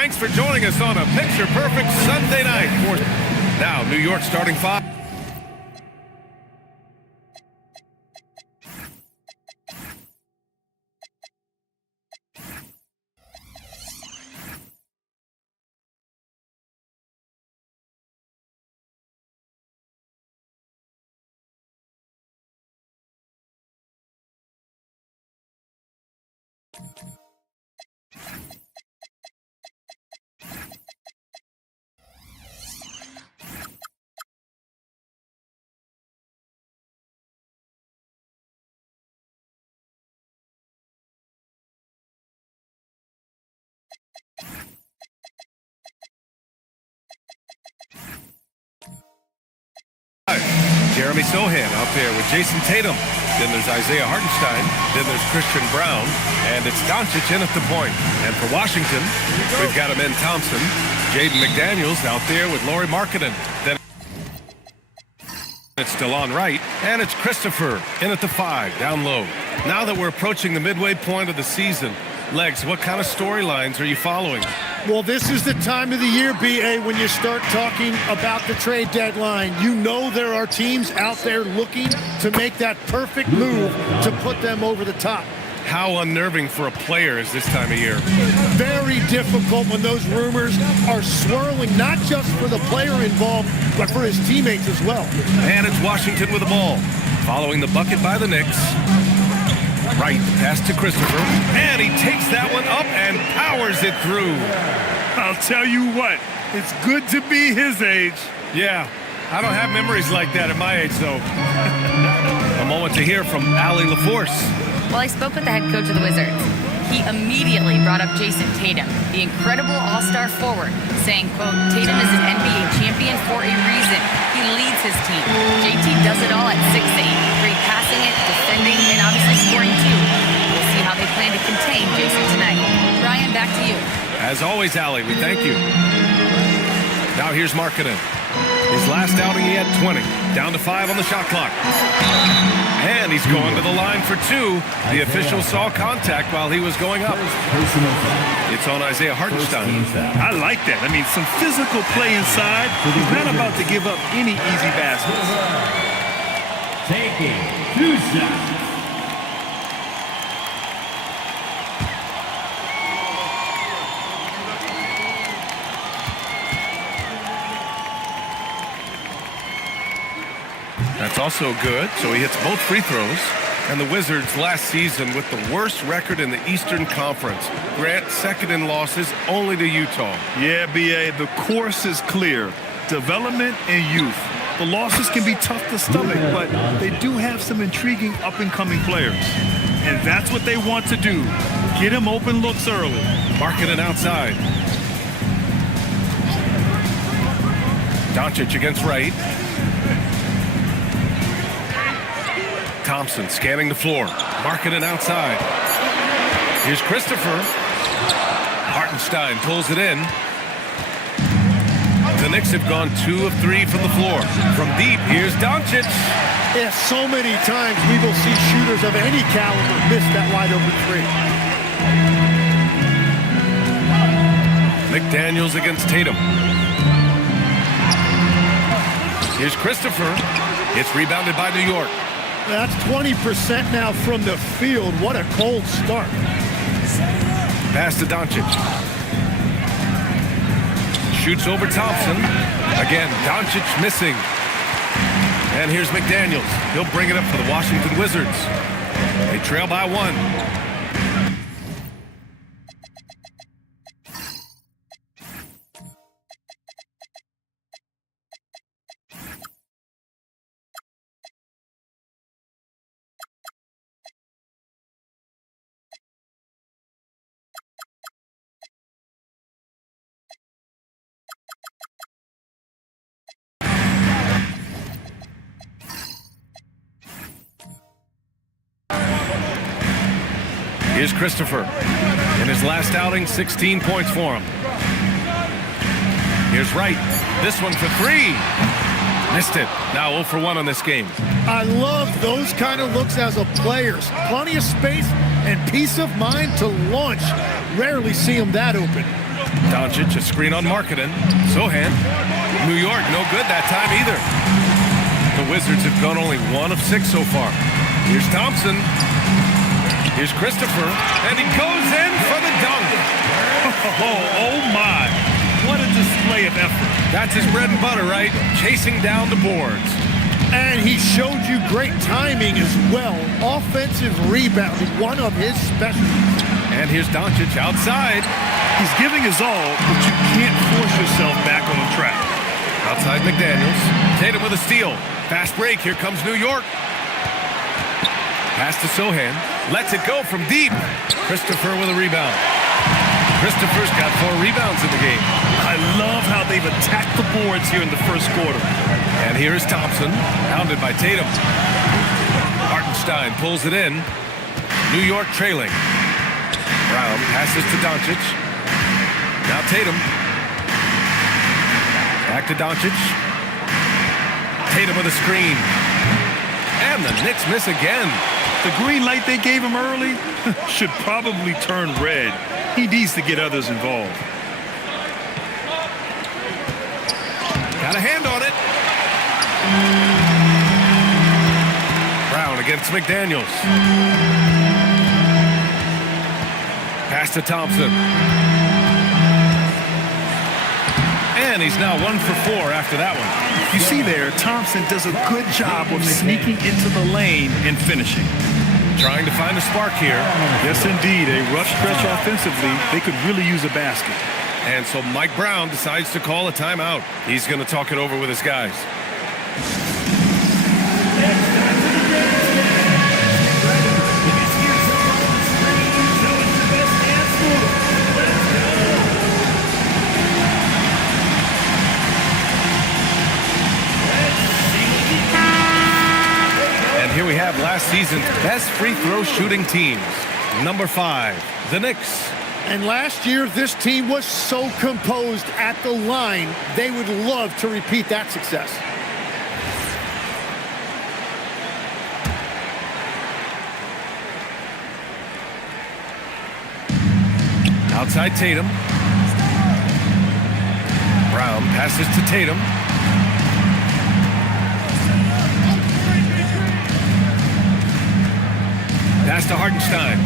Thanks for joining us on a picture-perfect Sunday night. Now, New York starting five. Jeremy Sohan out there with Jason Tatum. Then there's Isaiah Hartenstein. Then there's Christian Brown. And it's Doncic in at the point. And for Washington, we've got Amen Thompson, Jaden McDaniels out there with Lauri Markkanen. Then it's DeLon Wright. And it's Christopher in at the 5, down low. Now that we're approaching the midway point of the season, Legs, what kind of storylines are you following? Well, this is the time of the year, B.A., when you start talking about the trade deadline. You know there are teams out there looking to make that perfect move to put them over the top. How unnerving for a player is this time of year? Very difficult when those rumors are swirling, not just for the player involved, but for his teammates as well. And it's Washington with the ball, following the bucket by the Knicks. Right, pass to Christopher, and he takes that one up and powers it through. I'll tell you what, it's good to be his age. Yeah, I don't have memories like that at my age, though. A moment to hear from Allie LaForce. Well, I spoke with the head coach of the Wizards. He immediately brought up Jason Tatum, the incredible all-star forward, saying, quote, Tatum is an NBA champion for a reason. He leads his team. JT does it all at 6'8", great passing it, defending, and obviously scoring too. We'll see how they plan to contain Jason tonight. Ryan, back to you. As always, Allie, we thank you. Now here's Markkanen. His last outing, he had 20. Down to 5 on the shot clock. And he's going to the line for 2. The official saw contact while he was going up. It's on Isaiah Hartenstein. I like that. I mean, some physical play inside. He's not about to give up any easy baskets. Taking 2 shots. That's also good, so he hits both free throws. And the Wizards last season with the worst record in the Eastern Conference. Grant, second in losses, only to Utah. Yeah, B.A., the course is clear. Development and youth. The losses can be tough to stomach, but they do have some intriguing up-and-coming players. And that's what they want to do. Get him open looks early. Markkanen outside. Doncic against Wright. Thompson scanning the floor. Markkanen outside. Here's Christopher. Hartenstein pulls it in. The Knicks have gone 2 of 3 from the floor. From deep, here's Doncic. Yeah, so many times we will see shooters of any caliber miss that wide open 3. McDaniels against Tatum. Here's Christopher. It's rebounded by New York. That's 20% now from the field. What a cold start. Pass to Doncic. Shoots over Thompson. Again, Doncic missing. And here's McDaniels. He'll bring it up for the Washington Wizards. They trail by 1. Here's Christopher. In his last outing, 16 points for him. Here's Wright. This one for 3. Missed it. Now 0 for 1 on this game. I love those kind of looks as a player. Plenty of space and peace of mind to launch. Rarely see him that open. Doncic, a screen on Markkanen. Sohan. New York, no good that time either. The Wizards have gone only 1 of 6 so far. Here's Thompson. Here's Christopher. And he goes in for the dunk. Oh my. What a display of effort. That's his bread and butter, right? Chasing down the boards. And he showed you great timing as well. Offensive rebounding, one of his specialties. And here's Doncic outside. He's giving his all, but you can't force yourself back on track. Outside McDaniels. Tatum with a steal. Fast break. Here comes New York. Pass to Sohan. Lets it go from deep. Christopher with a rebound. Christopher's got 4 rebounds in the game. I love how they've attacked the boards here in the first quarter. And here is Thompson, pounded by Tatum. Hartenstein pulls it in. New York trailing. Brown passes to Doncic. Now Tatum. Back to Doncic. Tatum with a screen. And the Knicks miss again. The green light they gave him early should probably turn red. He needs to get others involved. Got a hand on it. Brown against McDaniels. Pass to Thompson. And he's now 1 for 4 after that one. You see there, Thompson does a good job of sneaking into the lane and finishing. Trying to find a spark here. Yes, indeed. A rough stretch offensively. They could really use a basket. And so Mike Brown decides to call a timeout. He's going to talk it over with his guys. And here we have last season's best free throw shooting teams. Number 5, the Knicks. And last year, this team was so composed at the line, they would love to repeat that success. Outside Tatum. Brown passes to Tatum. Pass to Hartenstein.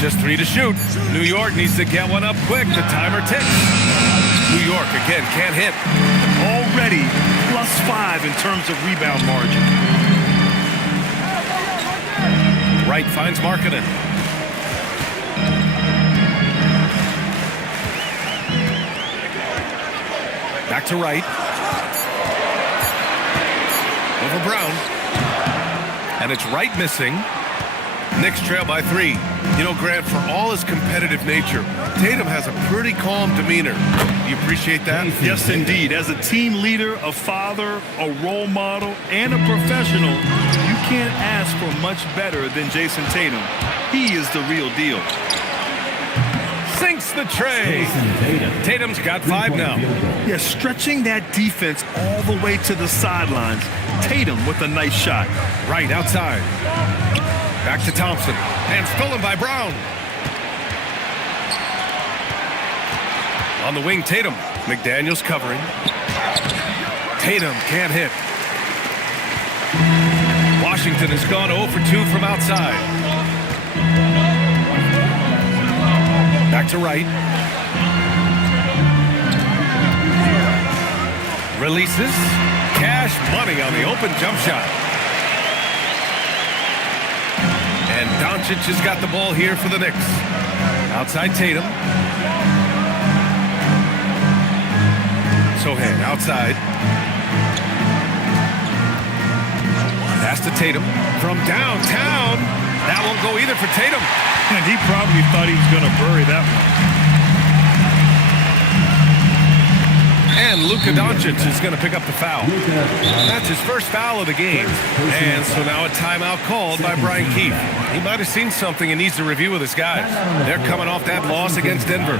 Just 3 to shoot. New York needs to get one up quick. The timer ticks. New York again can't hit. Already +5 in terms of rebound margin. Wright finds Markkanen. Back to Wright. Over Brown. And it's Wright missing. Knicks trail by 3. You know, Grant, for all his competitive nature, Tatum has a pretty calm demeanor. Do you appreciate that? Yes, indeed. As a team leader, a father, a role model, and a professional, you can't ask for much better than Jason Tatum. He is the real deal. Sinks the tray. Tatum's got 5 now. Yeah, stretching that defense all the way to the sidelines. Tatum with a nice shot. Right outside. Back to Thompson. And stolen by Brown. On the wing, Tatum. McDaniels covering. Tatum can't hit. Washington has gone 0 for 2 from outside. Back to Wright. Releases. Cash money on the open jump shot. And Doncic has got the ball here for the Knicks. Outside Tatum. Sohan outside. Pass to Tatum from downtown. That won't go either for Tatum. And he probably thought he was going to bury that one. And Luka Doncic is going to pick up the foul. That's his first foul of the game. And so now a timeout called by Brian Keefe. He might have seen something and needs to review with his guys. They're coming off that loss against Denver.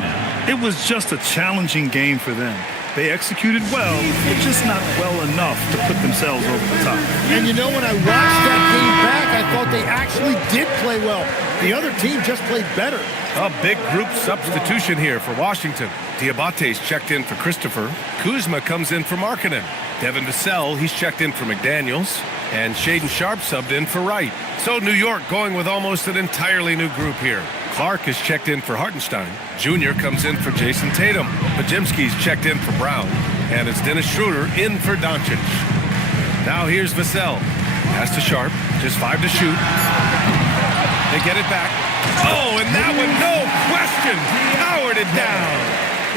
It was just a challenging game for them. They executed well, but just not well enough to put themselves over the top. And you know, when I watched that game back, I thought they actually did play well. The other team just played better. A big group substitution here for Washington. Diabate's checked in for Christopher. Kuzma comes in for Markkanen. Devin Vassell, he's checked in for McDaniels. And Shaden Sharp subbed in for Wright. So New York going with almost an entirely new group here. Clark is checked in for Hartenstein. Junior comes in for Jason Tatum. Pajemski's checked in for Brown. And it's Dennis Schroeder in for Doncic. Now here's Vassell. Pass to Sharp. Just 5 to shoot. They get it back. Oh, and that one, no question, powered it down.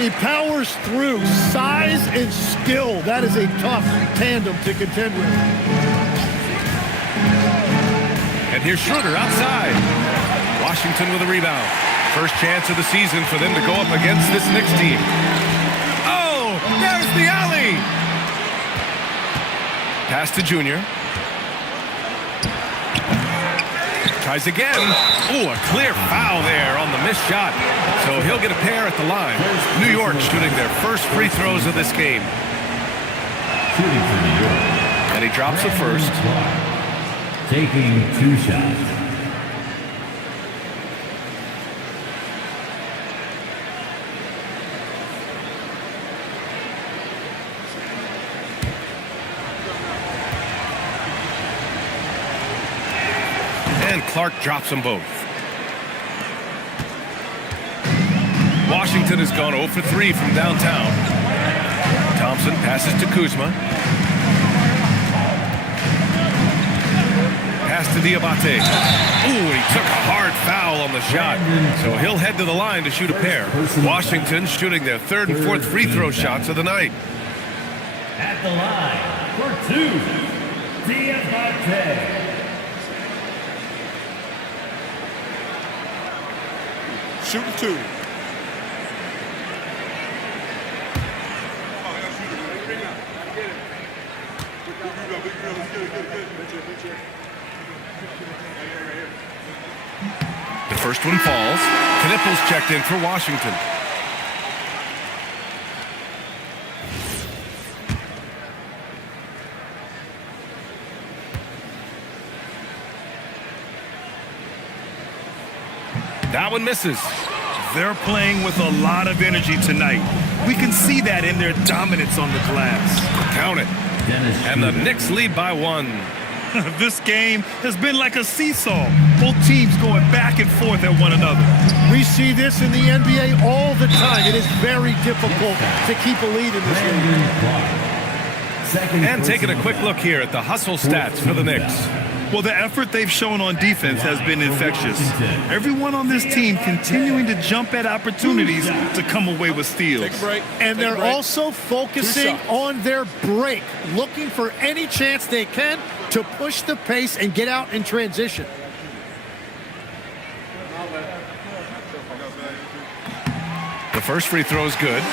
He powers through. Size and skill. That is a tough tandem to contend with. And here's Schroeder outside. Washington with a rebound. First chance of the season for them to go up against this Knicks team. Oh, there's the alley. Pass to Junior. Tries again. Ooh, a clear foul there on the missed shot. So he'll get a pair at the line. New York shooting their first free throws of this game. Shooting for New York. And he drops the first. Taking 2 shots. And Clark drops them both. Washington has gone 0 for 3 from downtown. Thompson passes to Kuzma. Pass to Diabate. Ooh, he took a hard foul on the shot. So he'll head to the line to shoot a pair. Washington shooting their 3rd and 4th free throw shots of the night. At the line for 2, Diabate. Shooting 2. The first one falls. Knipples checked in for Washington. That one misses. They're playing with a lot of energy tonight. We can see that in their dominance on the glass. Count it. And the Knicks lead by 1. This game has been like a seesaw. Both teams going back and forth at one another. We see this in the NBA all the time. It is very difficult to keep a lead in this league. And taking a quick look here at the hustle stats for the Knicks. Well, the effort they've shown on defense has been infectious. Everyone on this team continuing to jump at opportunities to come away with steals. And they're also focusing on their break, looking for any chance they can to push the pace and get out in transition. The first free throw is good.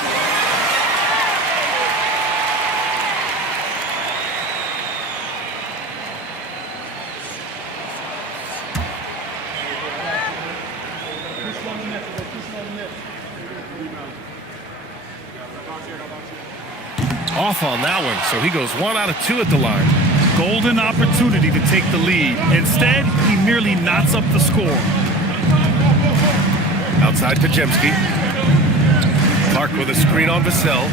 Off on that one, so he goes 1 out of 2 at the line. Golden opportunity to take the lead. Instead, he merely knots up the score. Outside Pajemski. Clark with a screen on Vassell.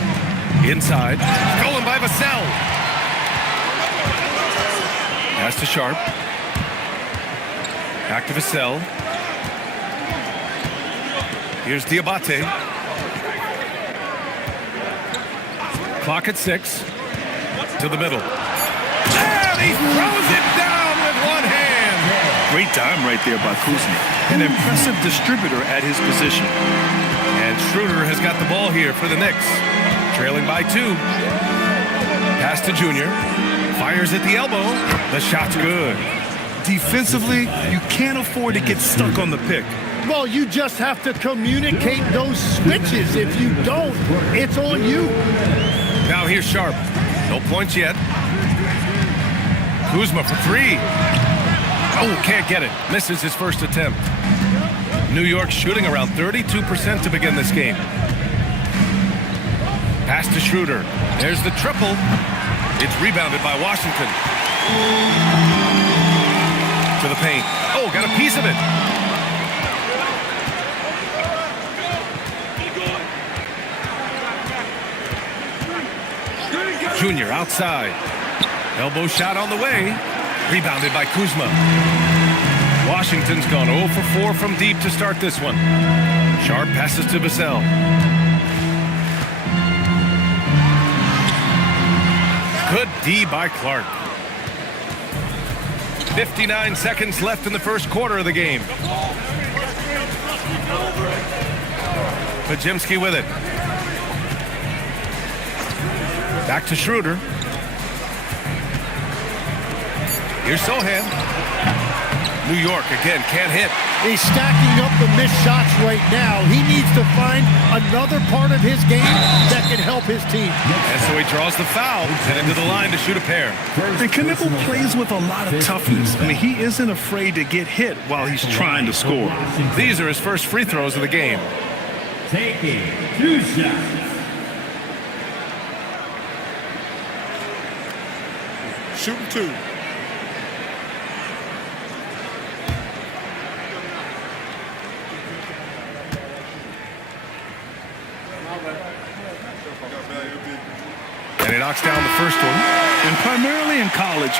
Inside. Stolen by Vassell. Pass to Sharp. Back to Vassell. Here's Diabate. Clock at 6. To the middle. And he throws it down with one hand. Great dime right there by Kuzma. An impressive distributor at his position. And Schroeder has got the ball here for the Knicks. Trailing by 2. Pass to Junior. Fires at the elbow. The shot's good. Defensively, you can't afford to get stuck on the pick. Well, you just have to communicate those switches. If you don't, it's on you. Now here's Sharp. No points yet. Kuzma for 3. Oh, can't get it. Misses his first attempt. New York shooting around 32% to begin this game. Pass to Schroeder. There's the triple. It's rebounded by Washington. To the paint. Oh, got a piece of it. Junior outside. Elbow shot on the way. Rebounded by Kuzma. Washington's gone 0 for 4 from deep to start this one. Sharp passes to Vassell. Good D by Clark. 59 seconds left in the first quarter of the game. Pajemski with it. Back to Schroeder. Here's Sohan. New York again, can't hit. He's stacking up the missed shots right now. He needs to find another part of his game that can help his team. And so he draws the foul and into the line to shoot a pair. And Knicks plays with a lot of toughness. I mean, he isn't afraid to get hit while he's trying to score. These are his first free throws of the game. Taking 2 shots. Shooting 2. And he knocks down the first one. And primarily in college,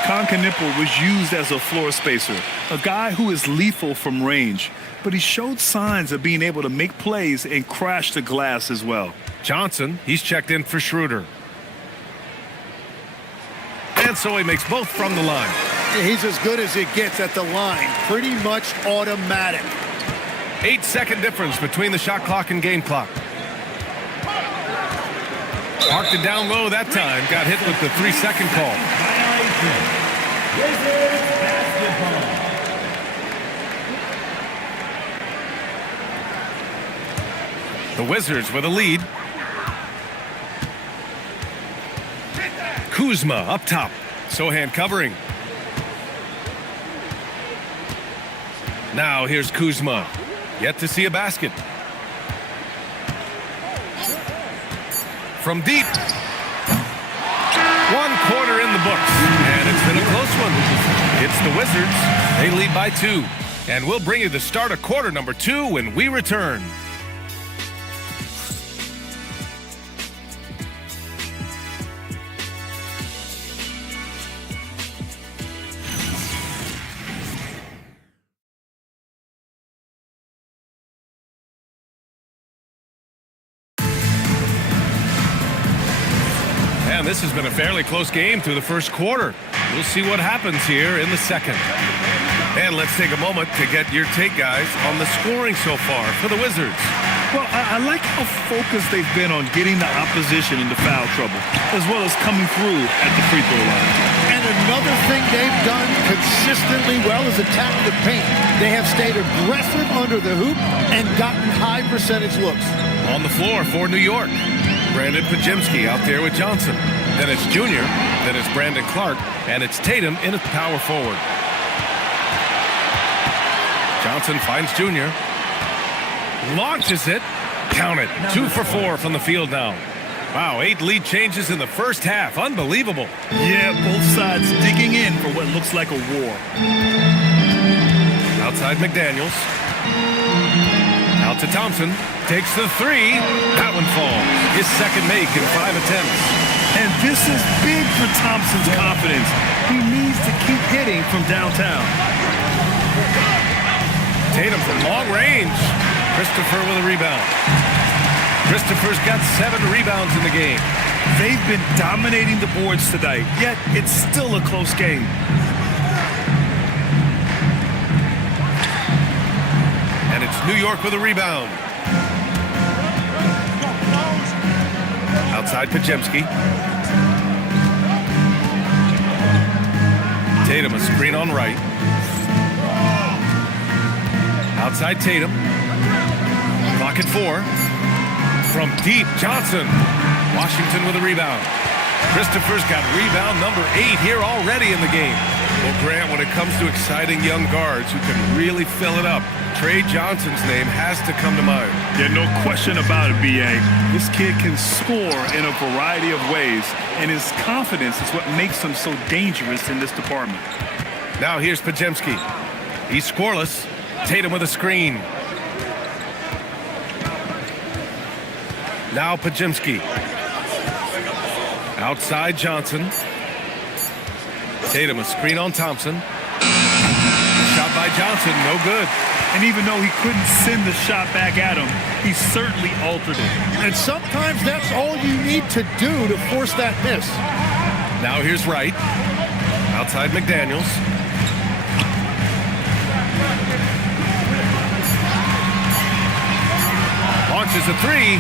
Knicks was used as a floor spacer, a guy who is lethal from range. But he showed signs of being able to make plays and crash the glass as well. Johnson, he's checked in for Schroeder. And so he makes both from the line. He's as good as it gets at the line. Pretty much automatic. 8-second difference between the shot clock and game clock. Parked it down low that time. Got hit with the 3-second call. Wizards basketball. The Wizards with a lead. Kuzma up top. Sohan covering. Now here's Kuzma. Yet to see a basket. From deep. 1 quarter in the books. And it's been a close one. It's the Wizards. They lead by 2. And we'll bring you the start of quarter number 2 when we return. And this has been a fairly close game through the first quarter. We'll see what happens here in the second. And let's take a moment to get your take, guys, on the scoring so far for the Wizards. Well, I like how focused they've been on getting the opposition into foul trouble, as well as coming through at the free throw line. And another thing they've done consistently well is attack the paint. They have stayed aggressive under the hoop and gotten high percentage looks. On the floor for New York, Brandon Pajemski out there with Johnson. Then it's Junior, then it's Brandon Clark, and it's Tatum in at power forward. Johnson finds Junior. Launches it. Count it. 2 for 4 from the field now. Wow, 8 lead changes in the first half. Unbelievable. Yeah, both sides digging in for what looks like a war. Outside McDaniels. Out to Thompson. Takes the 3. That one falls. His second make in 5 attempts. And this is big for Thompson's confidence. He needs to keep hitting from downtown. Tatum from long range. Christopher with a rebound. Christopher's got 7 rebounds in the game. They've been dominating the boards tonight, yet it's still a close game. And it's New York with a rebound. Outside Pajemski. Tatum a screen on right. Outside Tatum. Clock at 4. From deep, Johnson. Washington with a rebound. Christopher's got rebound number 8 here already in the game. Well, Grant, when it comes to exciting young guards who can really fill it up, Trey Johnson's name has to come to mind. Yeah, no question about it, B.A. This kid can score in a variety of ways, and his confidence is what makes him so dangerous in this department. Now here's Podziemski. He's scoreless. Tatum with a screen. Now Podziemski. Outside Johnson. Tatum a screen on Thompson. Shot by Johnson, no good. And even though he couldn't send the shot back at him, he certainly altered it. And sometimes that's all you need to do to force that miss. Now here's Wright. Outside McDaniels. Launches a three.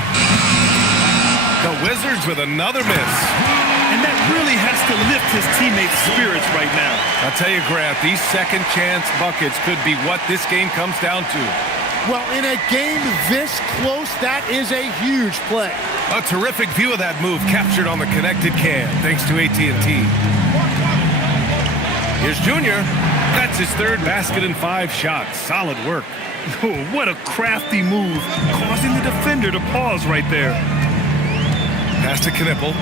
The Wizards with another miss. And that really has to lift his teammates' spirits right now. I'll tell you, Grant, these second chance buckets could be what this game comes down to. Well, in a game this close, that is a huge play. A terrific view of that move captured on the connected cam, thanks to AT&T. Here's Junior. That's his third basket in 5 shots. Solid work. Oh, what a crafty move, causing the defender to pause right there. Pass to Knippel.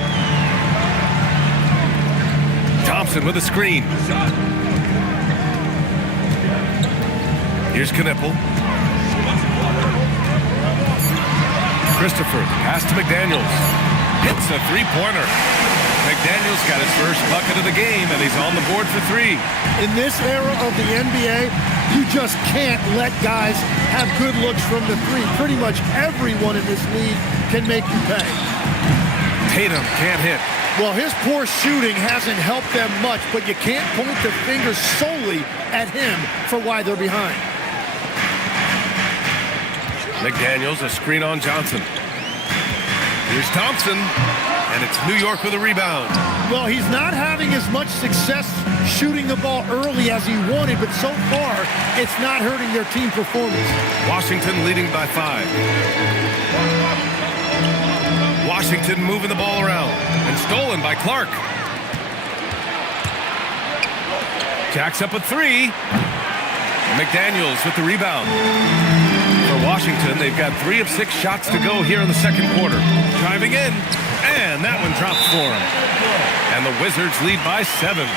Thompson with a screen. Here's Knippel. Christopher, pass to McDaniels. Hits a three-pointer. McDaniels got his first bucket of the game, and he's on the board for 3. In this era of the NBA, you just can't let guys have good looks from the 3. Pretty much everyone in this league can make you pay. Tatum can't hit. Well, his poor shooting hasn't helped them much, but you can't point the finger solely at him for why they're behind. McDaniels, a screen on Johnson. Here's Thompson, and it's New York with a rebound. Well, he's not having as much success shooting the ball early as he wanted, but so far, it's not hurting their team performance. Washington leading by 5. Washington moving the ball around, and stolen by Clark. Jacks up a 3. McDaniels with the rebound. For Washington, they've got 3 of 6 shots to go here in the second quarter. Driving in, and that one drops for him. And the Wizards lead by 7.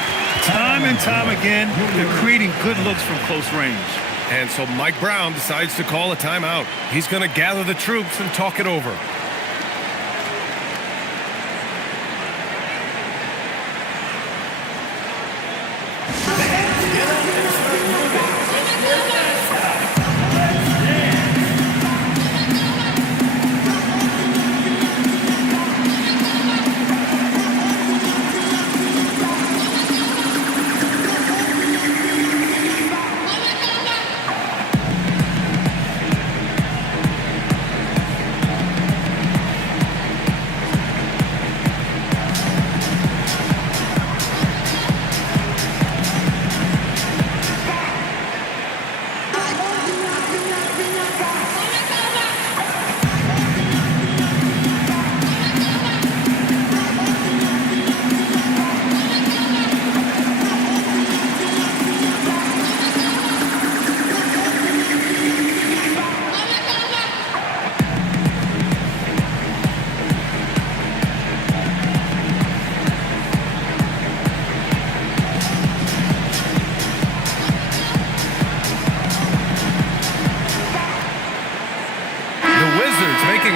Time and time again, they're creating good looks from close range. And so Mike Brown decides to call a timeout. He's going to gather the troops and talk it over.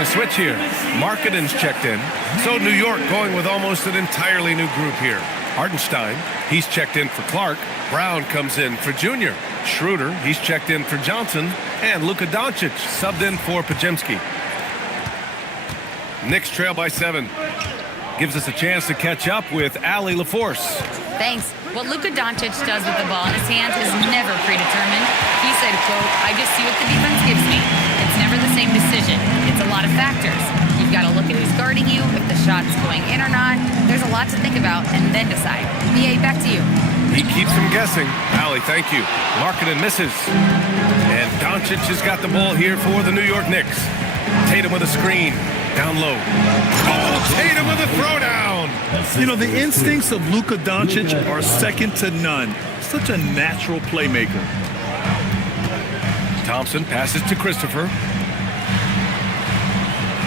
Switch here. Markkanen's checked in. So New York going with almost an entirely new group here. Hartenstein, he's checked in for Clark. Brown comes in for Junior. Schroeder, he's checked in for Johnson. And Luka Doncic subbed in for Podziemski. Knicks trail by 7. Gives us a chance to catch up with Allie LaForce. Thanks. What Luka Doncic does with the ball in his hands is never predetermined. He said, quote, "I just see what the defense gives me. It's never the same decision. It's a lot of factors. You've got to look at who's guarding you, if the shot's going in or not. There's a lot to think about and then decide." BA, back to you. He keeps him guessing. Allie, thank you. Markkanen misses. And Doncic has got the ball here for the New York Knicks. Tatum with a screen. Down low. Oh, Tatum with a throwdown. You know, the instincts of Luka Doncic are second to none. Such a natural playmaker. Thompson passes to Christopher.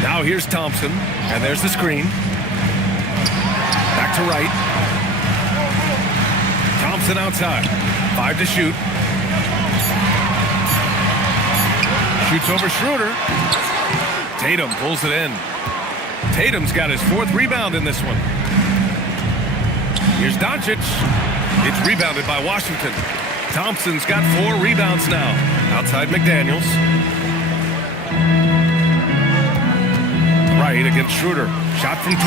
Now here's Thompson, and there's the screen. Back to Wright. Thompson outside. 5 to shoot. Shoots over Schroeder. Tatum pulls it in. Tatum's got his 4th rebound in this one. Here's Doncic. It's rebounded by Washington. Thompson's got 4 rebounds now. Outside McDaniels. Wright against Schroeder. Shot from 12.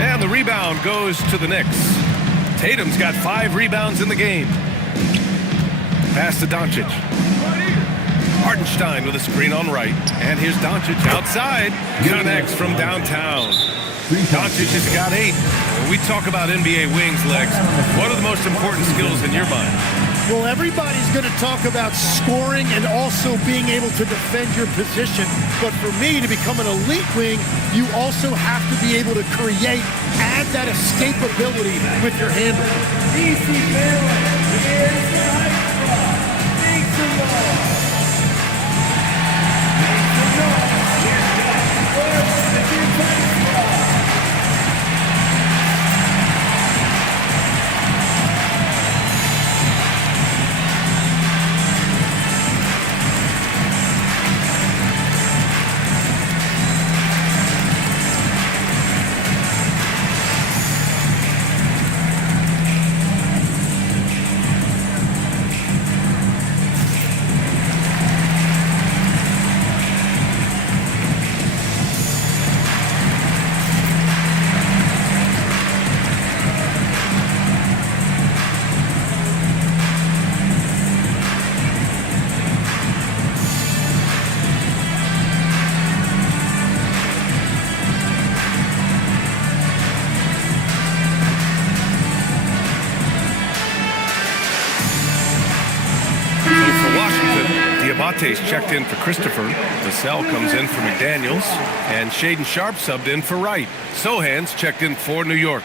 And the rebound goes to the Knicks. Tatum's got 5 rebounds in the game. Pass to Doncic. Hartenstein with a screen on Wright. And here's Doncic outside. Connects from downtown. Doncic has got 8. When we talk about NBA wings, Legs, what are the most important skills in your mind? Well, everybody's going to talk about scoring and also being able to defend your position. But for me, to become an elite wing, you also have to be able to create, add that escapability with your handle. DC Maryland, here's the high squad. Make some noise. Make some noise. Here's the high squad. Diabate's checked in for Christopher. Vassell comes in for McDaniels. And Shaden Sharp subbed in for Wright. Sohan's checked in for New York.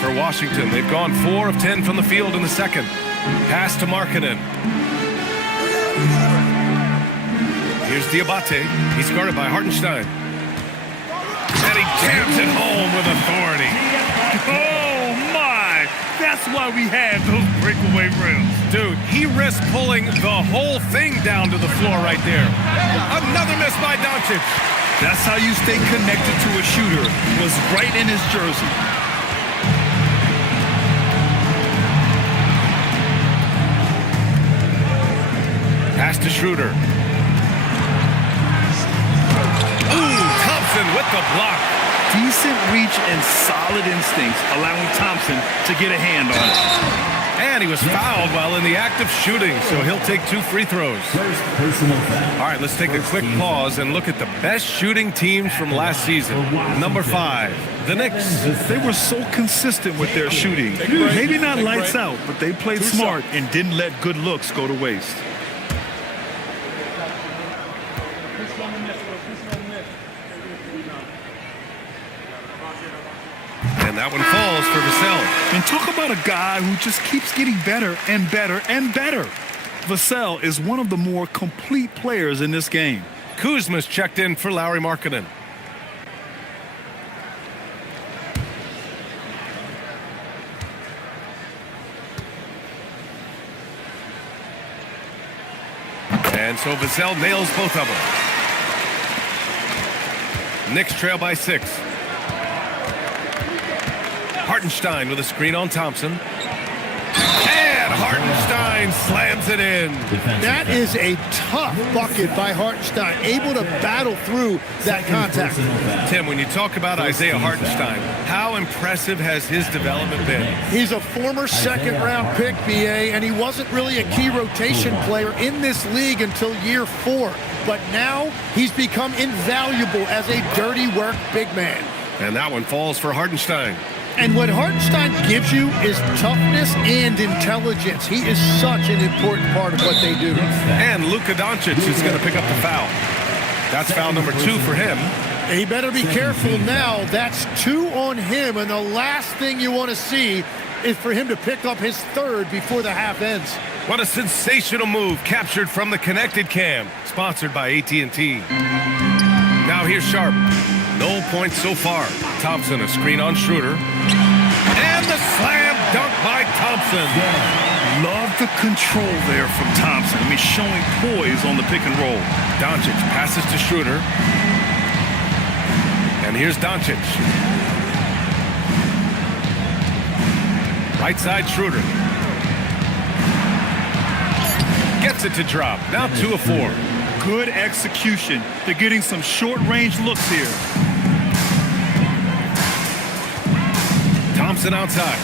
For Washington, they've gone 4 of 10 from the field in the second. Pass to Markkanen. Here's Diabate. He's guarded by Hartenstein. And he jams it home with authority. Oh, my. That's why we had those breakaway rims. Dude, he risked pulling the whole thing down to the floor right there. Another miss by Doncic. That's how you stay connected to a shooter. Was right in his jersey. Pass to Schroeder. With the block. Decent reach and solid instincts, allowing Thompson to get a hand on it. And he was fouled while in the act of shooting, so he'll take 2 free throws. First personal foul. All right, let's take a quick pause and look at the best shooting teams from last season. Number 5, the Knicks. They were so consistent with their shooting. Maybe not lights out, but they played smart and didn't let good looks go to waste. And that one falls for Vassell. And talk about a guy who just keeps getting better and better and better. Vassell is one of the more complete players in this game. Kuzma's checked in for Lauri Markkanen. And so Vassell nails both of them. Knicks trail by 6. Hartenstein with a screen on Thompson. And Hartenstein slams it in. That is a tough bucket by Hartenstein, able to battle through that contact. Tim, when you talk about Isaiah Hartenstein, how impressive has his development been? He's a former second-round pick, BA, and he wasn't really a key rotation player in this league until year 4. But now he's become invaluable as a dirty work big man. And that one falls for Hartenstein. And what Hartenstein gives you is toughness and intelligence. He is such an important part of what they do. And Luka Doncic is going to pick up the foul. That's foul number 2 for him. He better be careful now. That's 2 on him, and the last thing you want to see is for him to pick up his 3rd before the half ends. What a sensational move captured from the connected cam, sponsored by AT&T. Now here's Sharp. No points so far. Thompson, a screen on Schroeder. And the slam dunk by Thompson. Love the control there from Thompson. I mean, showing poise on the pick and roll. Doncic passes to Schroeder. And here's Doncic. Right side Schroeder. Gets it to drop. Now 2 of 4. Good execution. They're getting some short-range looks here. Thompson outside.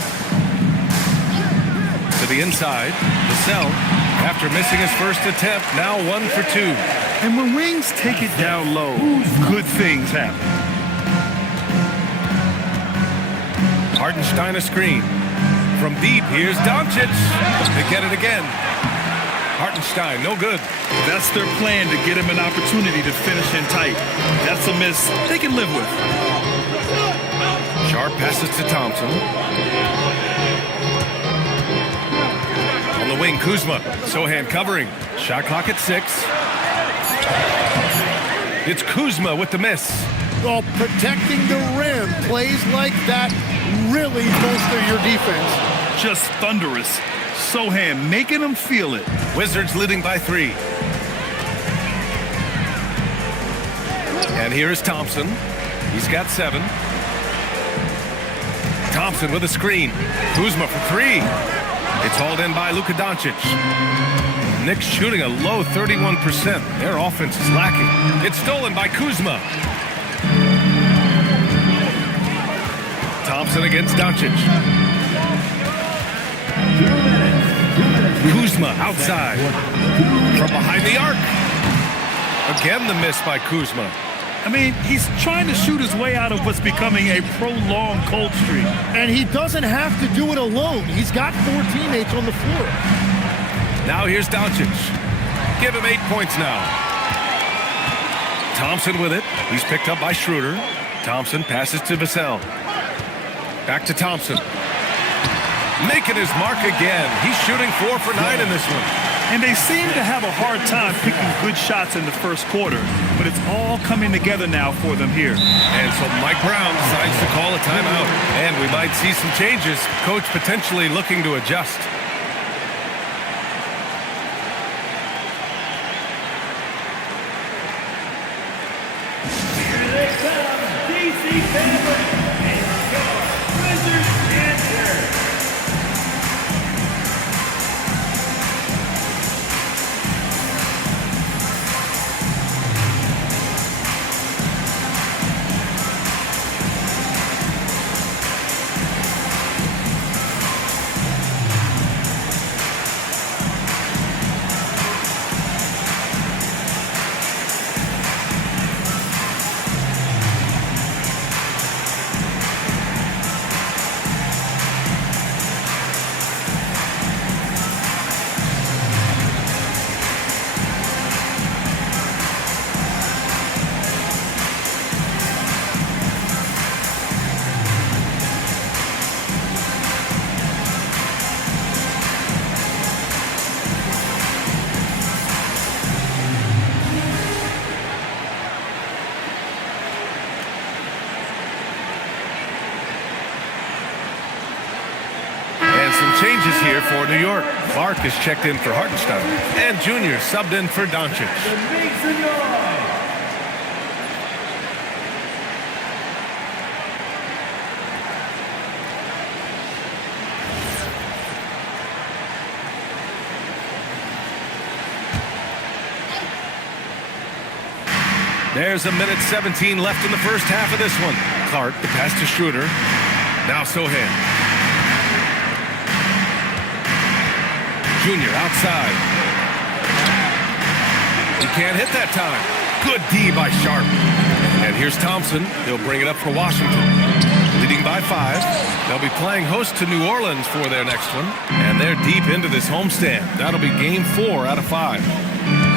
To the inside. Vassell, after missing his first attempt, now 1 for 2. And when wings take it down low, good things happen. Hartenstein a screen. From deep, here's Doncic. They get it again. Hartenstein, no good. That's their plan, to get him an opportunity to finish in tight. That's a miss they can live with. Sharp passes to Thompson. On the wing, Kuzma. Sohan covering. Shot clock at 6. It's Kuzma with the miss. Well, protecting the rim, plays like that really bolster your defense. Just thunderous. Sohan making them feel it. Wizards leading by 3. And here is Thompson. He's got 7. Thompson with a screen. Kuzma for 3. It's hauled in by Luka Doncic. Knicks shooting a low 31%. Their offense is lacking. It's stolen by Kuzma. Thompson against Doncic. Kuzma outside. From behind the arc. Again the miss by Kuzma. I mean, he's trying to shoot his way out of what's becoming a prolonged cold streak. And he doesn't have to do it alone. He's got 4 teammates on the floor. Now here's Doncic. Give him 8 points now. Thompson with it. He's picked up by Schroeder. Thompson passes to Vassell. Back to Thompson. Making his mark again. He's shooting 4 for 9 in this one. And they seem to have a hard time picking good shots in the first quarter, but it's all coming together now for them here. And so Mike Brown decides to call a timeout. And we might see some changes. Coach potentially looking to adjust. Here they come, DC family, and your Wizards answer. Changes here for New York. Clark is checked in for Hartenstein. And Junior subbed in for Doncic. Make some noise. There's a minute 17 left in the first half of this one. Clark, the pass to Schroeder. Now Sohan. Junior outside. He can't hit that time. Good D by Sharp. And here's Thompson. He'll bring it up for Washington. Leading by 5. They'll be playing host to New Orleans for their next one. And they're deep into this homestand. That'll be game 4 out of 5.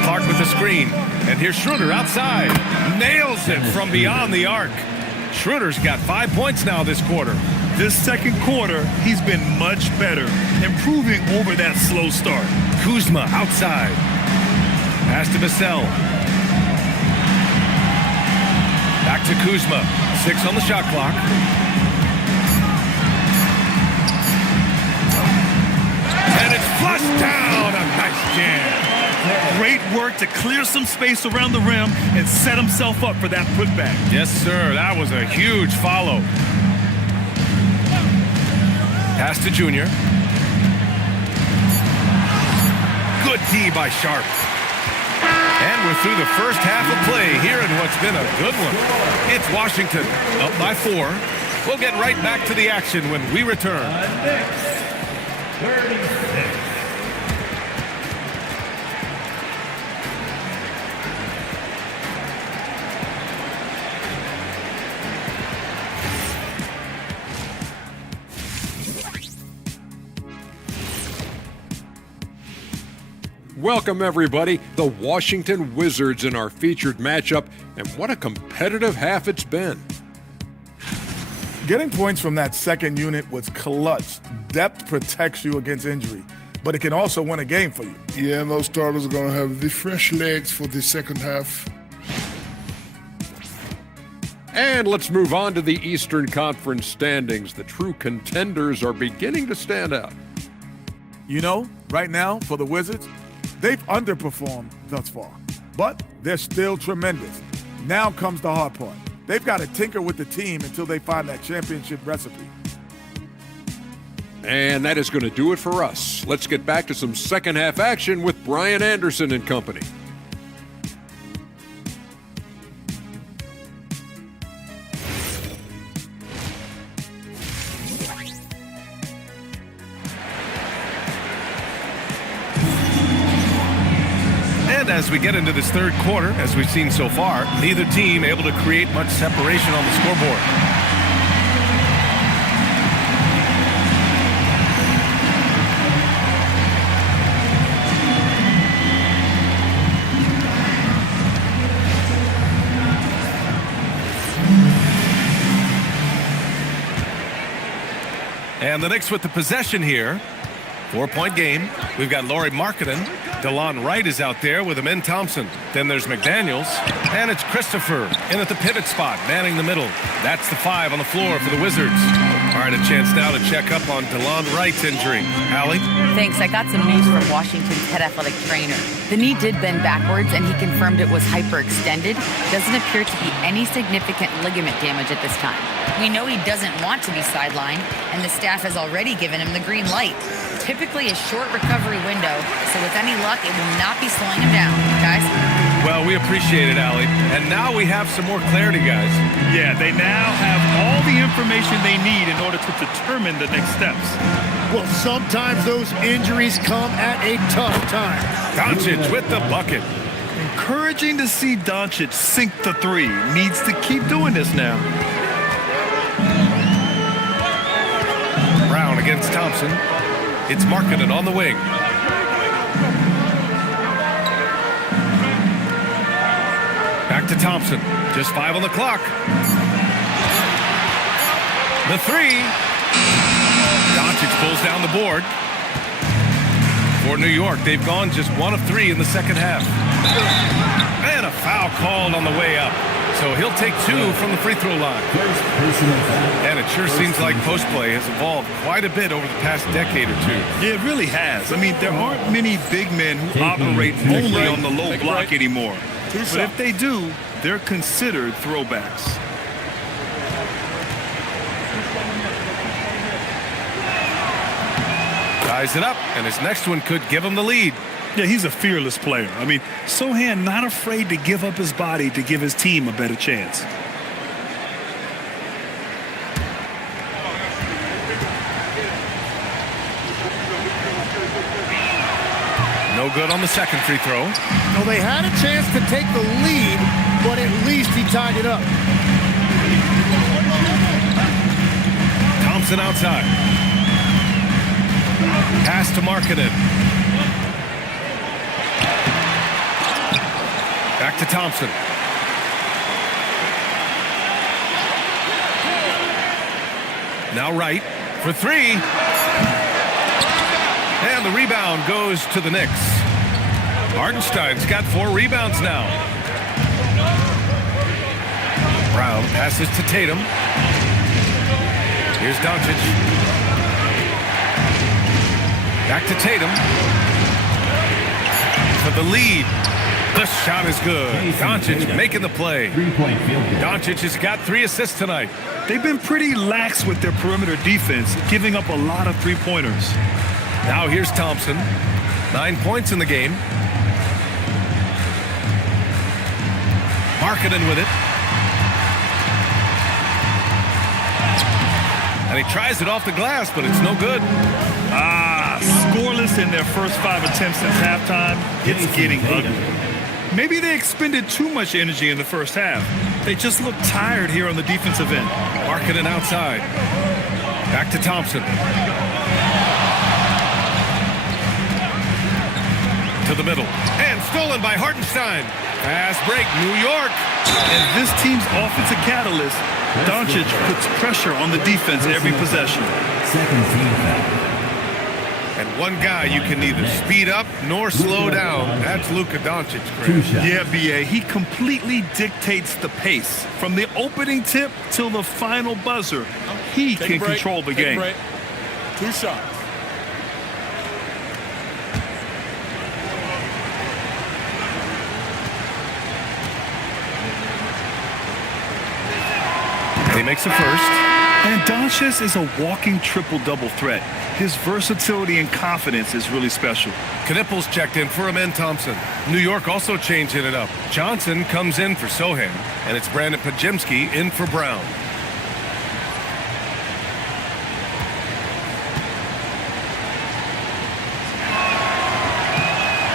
Clark with the the screen. And here's Schroeder outside. Nails it from beyond the arc. Schroeder's got 5 points now this quarter. This second quarter, he's been much better, improving over that slow start. Kuzma outside. Pass to Vassell. Back to Kuzma. 6 on the shot clock. And it's flushed down. A nice jam. Great work to clear some space around the rim and set himself up for that putback. Yes, sir. That was a huge follow. Pass to Junior. Good D by Sharp. And we're through the first half of play here in what's been a good one. It's Washington up by 4. We'll get right back to the action when we return. Knicks, 36. Welcome, everybody. The Washington Wizards in our featured matchup, and what a competitive half it's been. Getting points from that second unit was clutch. Depth protects you against injury, but it can also win a game for you. Yeah, and those starters are going to have the fresh legs for the second half. And let's move on to the Eastern Conference standings. The true contenders are beginning to stand out. You know, right now, for the Wizards, they've underperformed thus far, but they're still tremendous. Now comes the hard part. They've got to tinker with the team until they find that championship recipe. And that is going to do it for us. Let's get back to some second half action with Brian Anderson and company. As we get into this third quarter, as we've seen so far, neither team able to create much separation on the scoreboard. And the Knicks with the possession here. 4-point game. We've got Lauri Markkanen. DeLon Wright is out there with Amin Thompson. Then there's McDaniels. And it's Christopher in at the pivot spot, manning the middle. That's the 5 on the floor for the Wizards. All right, a chance now to check up on DeLon Wright's injury. Allie? Thanks. I got some news from Washington's head athletic trainer. The knee did bend backwards, and he confirmed it was hyperextended. Doesn't appear to be any significant ligament damage at this time. We know he doesn't want to be sidelined, and the staff has already given him the green light. Typically a short recovery window, so with any luck, it will not be slowing him down, guys. Well, we appreciate it, Allie. And now we have some more clarity, guys. Yeah, they now have all the information they need in order to determine the next steps. Well, sometimes those injuries come at a tough time. Doncic with the bucket. Encouraging to see Doncic sink the 3. Needs to keep doing this now. Brown against Thompson. It's Markkanen on the wing. Back to Thompson. Just 5 on the clock. The 3. Doncic pulls down the board. For New York, they've gone just 1 of 3 in the second half. And a foul called on the way up. So he'll take 2 from the free throw line. And it sure seems like post play has evolved quite a bit over the past decade or 2. Yeah, it really has. I mean, there aren't many big men who operate only on the low block anymore. But if they do, they're considered throwbacks. Ties it up, and his next one could give him the lead. Yeah, he's a fearless player. I mean, Sohan not afraid to give up his body to give his team a better chance. No good on the second free throw. Well, they had a chance to take the lead, but at least he tied it up. Thompson outside. Pass to Markkanen. Back to Thompson. Now Wright for three. And the rebound goes to the Knicks. Hartenstein's got 4 rebounds now. Brown passes to Tatum. Here's Doncic. Back to Tatum. For the lead. The shot is good. Doncic making the play. Doncic has got 3 assists tonight. They've been pretty lax with their perimeter defense, giving up a lot of three-pointers. Now here's Thompson. 9 points in the game. Markkanen with it. And he tries it off the glass, but it's no good. Scoreless in their first 5 attempts since halftime. It's getting ugly. Maybe they expended too much energy in the first half. They just look tired here on the defensive end. Markkanen outside. Back to Thompson. To the middle. And stolen by Hartenstein. Fast break, New York. And this team's offensive catalyst, Doncic, puts pressure on the defense every possession. Second team foul. And one guy you can neither speed up nor slow down. That's Luka Doncic, Chris. Yeah, B.A. He completely dictates the pace. From the opening tip till the final buzzer, he can control the game. 2 shots. And he makes a first. And Doncic is a walking triple-double threat. His versatility and confidence is really special. Knipples checked in for Amen Thompson. New York also changing it up. Johnson comes in for Sohan, and it's Brandon Pajemski in for Brown.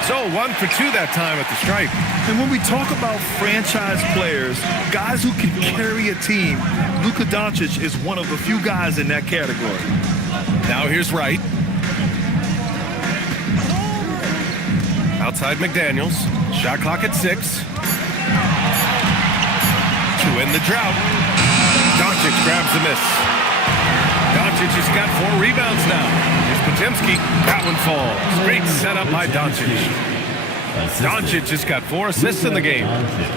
So 1 for 2 that time at the stripe. And when we talk about franchise players, guys who can carry a team, Luka Doncic is one of the few guys in that category. Now here's Wright. Outside McDaniels. Shot clock at 6. To end the drought. Doncic grabs the miss. Doncic has got 4 rebounds now. Here's Pajemski. That one falls. Great setup by Doncic. Doncic has got 4 assists in the game.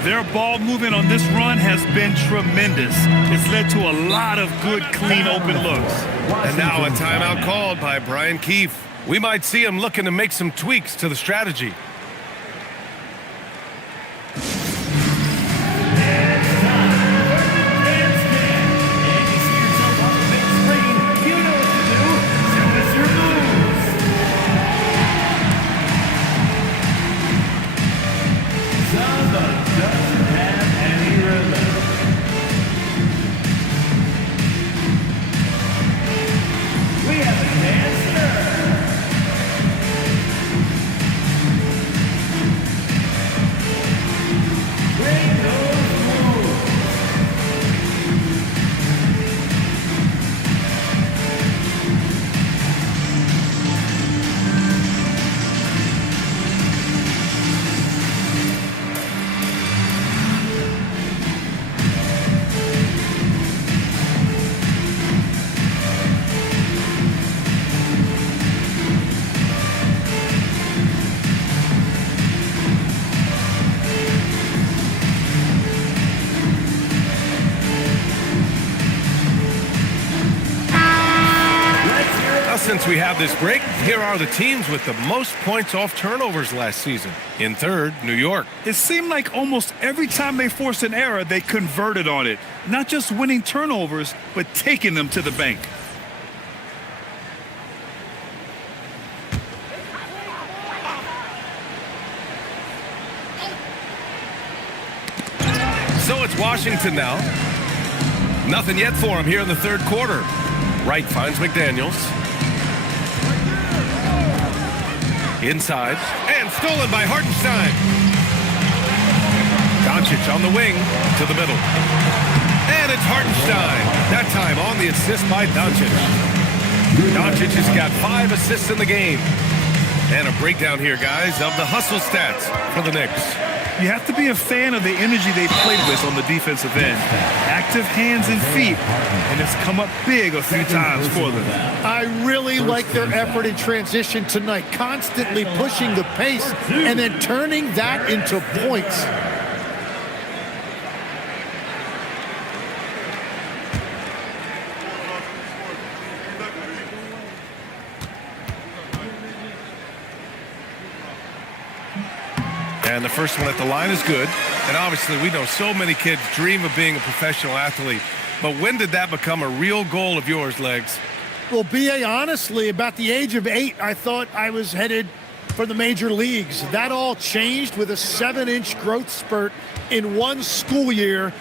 Their ball movement on this run has been tremendous. It's led to a lot of good, clean, open looks. And now a timeout called by Brian Keefe. We might see him looking to make some tweaks to the strategy. Since we have this break, here are the teams with the most points off turnovers last season. In third, New York. It seemed like almost every time they forced an error, they converted on it. Not just winning turnovers, but taking them to the bank. So it's Washington now. Nothing yet for him here in the third quarter. Wright finds McDaniels. Inside, and stolen by Hartenstein. Doncic on the wing, to the middle. And it's Hartenstein. That time on the assist by Doncic. Doncic has got 5 assists in the game. And a breakdown here, guys, of the hustle stats for the Knicks. You have to be a fan of the energy they played with on the defensive end. Active hands and feet, and it's come up big a few times for them. I really like their effort in transition tonight, constantly pushing the pace and then turning that into points. And the first one at the line is good. And obviously, we know so many kids dream of being a professional athlete. But when did that become a real goal of yours, Legs? Well, B.A., honestly, about the age of 8, I thought I was headed for the major leagues. That all changed with a 7-inch growth spurt in one school year.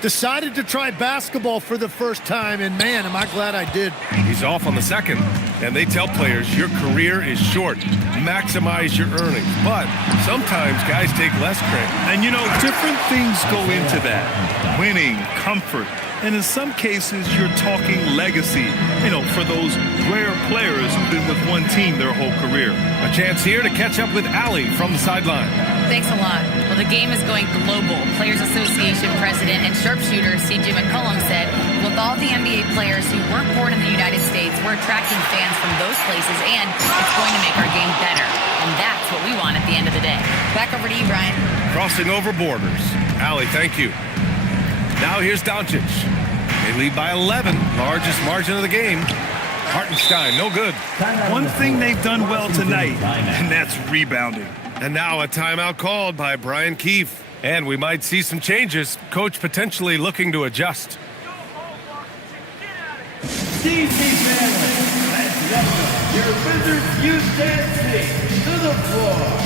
Decided to try basketball for the first time, and man, am I glad I did. He's off on the second, and they tell players your career is short. Maximize your earnings. But sometimes guys take less credit. And you know, different things go into that. Winning, comfort, and in some cases, you're talking legacy, you know, for those rare players who've been with one team their whole career. A chance here to catch up with Allie from the sideline. Thanks a lot. Well, the game is going global. Players Association president and sharpshooter C.J. McCollum said, with all the NBA players who weren't born in the United States, we're attracting fans from those places, and it's going to make our game better. And that's what we want at the end of the day. Back over to you, Brian. Crossing over borders. Allie, thank you. Now here's Doncic. They lead by 11, largest margin of the game. Hartenstein, no good. One thing they've done well tonight, and that's rebounding. And now a timeout called by Brian Keefe. And we might see some changes. Coach potentially looking to adjust. DC family, let's welcome your Wizards youth dance team to the floor.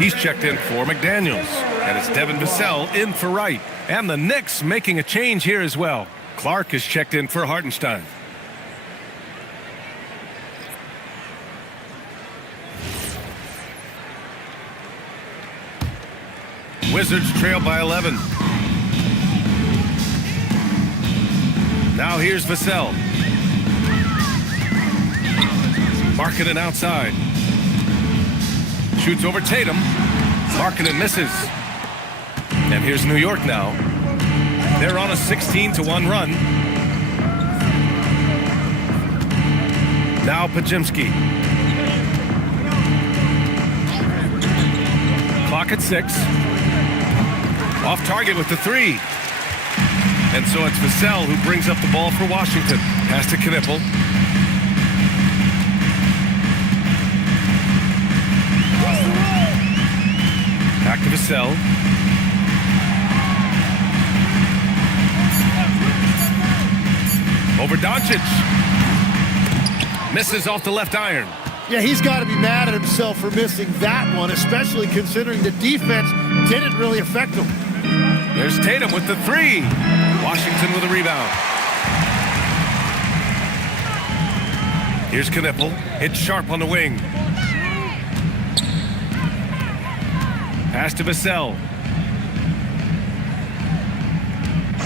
He's checked in for McDaniels. And it's Devin Vassell in for Wright. And the Knicks making a change here as well. Clark is checked in for Hartenstein. Wizards trail by 11. Now here's Vassell. Markkanen outside. Shoots over Tatum. Markkanen misses. And here's New York now. They're on a 16-1 run. Now Pajimski. Clock at 6. Off target with the 3. And so it's Vassell who brings up the ball for Washington. Pass to Knipple. Back to Vassell. Over Doncic. Misses off the left iron. Yeah, he's got to be mad at himself for missing that one, especially considering the defense didn't really affect him. There's Tatum with the 3. Washington with a rebound. Here's Knipple. Hits sharp on the wing. Pass to Vassell.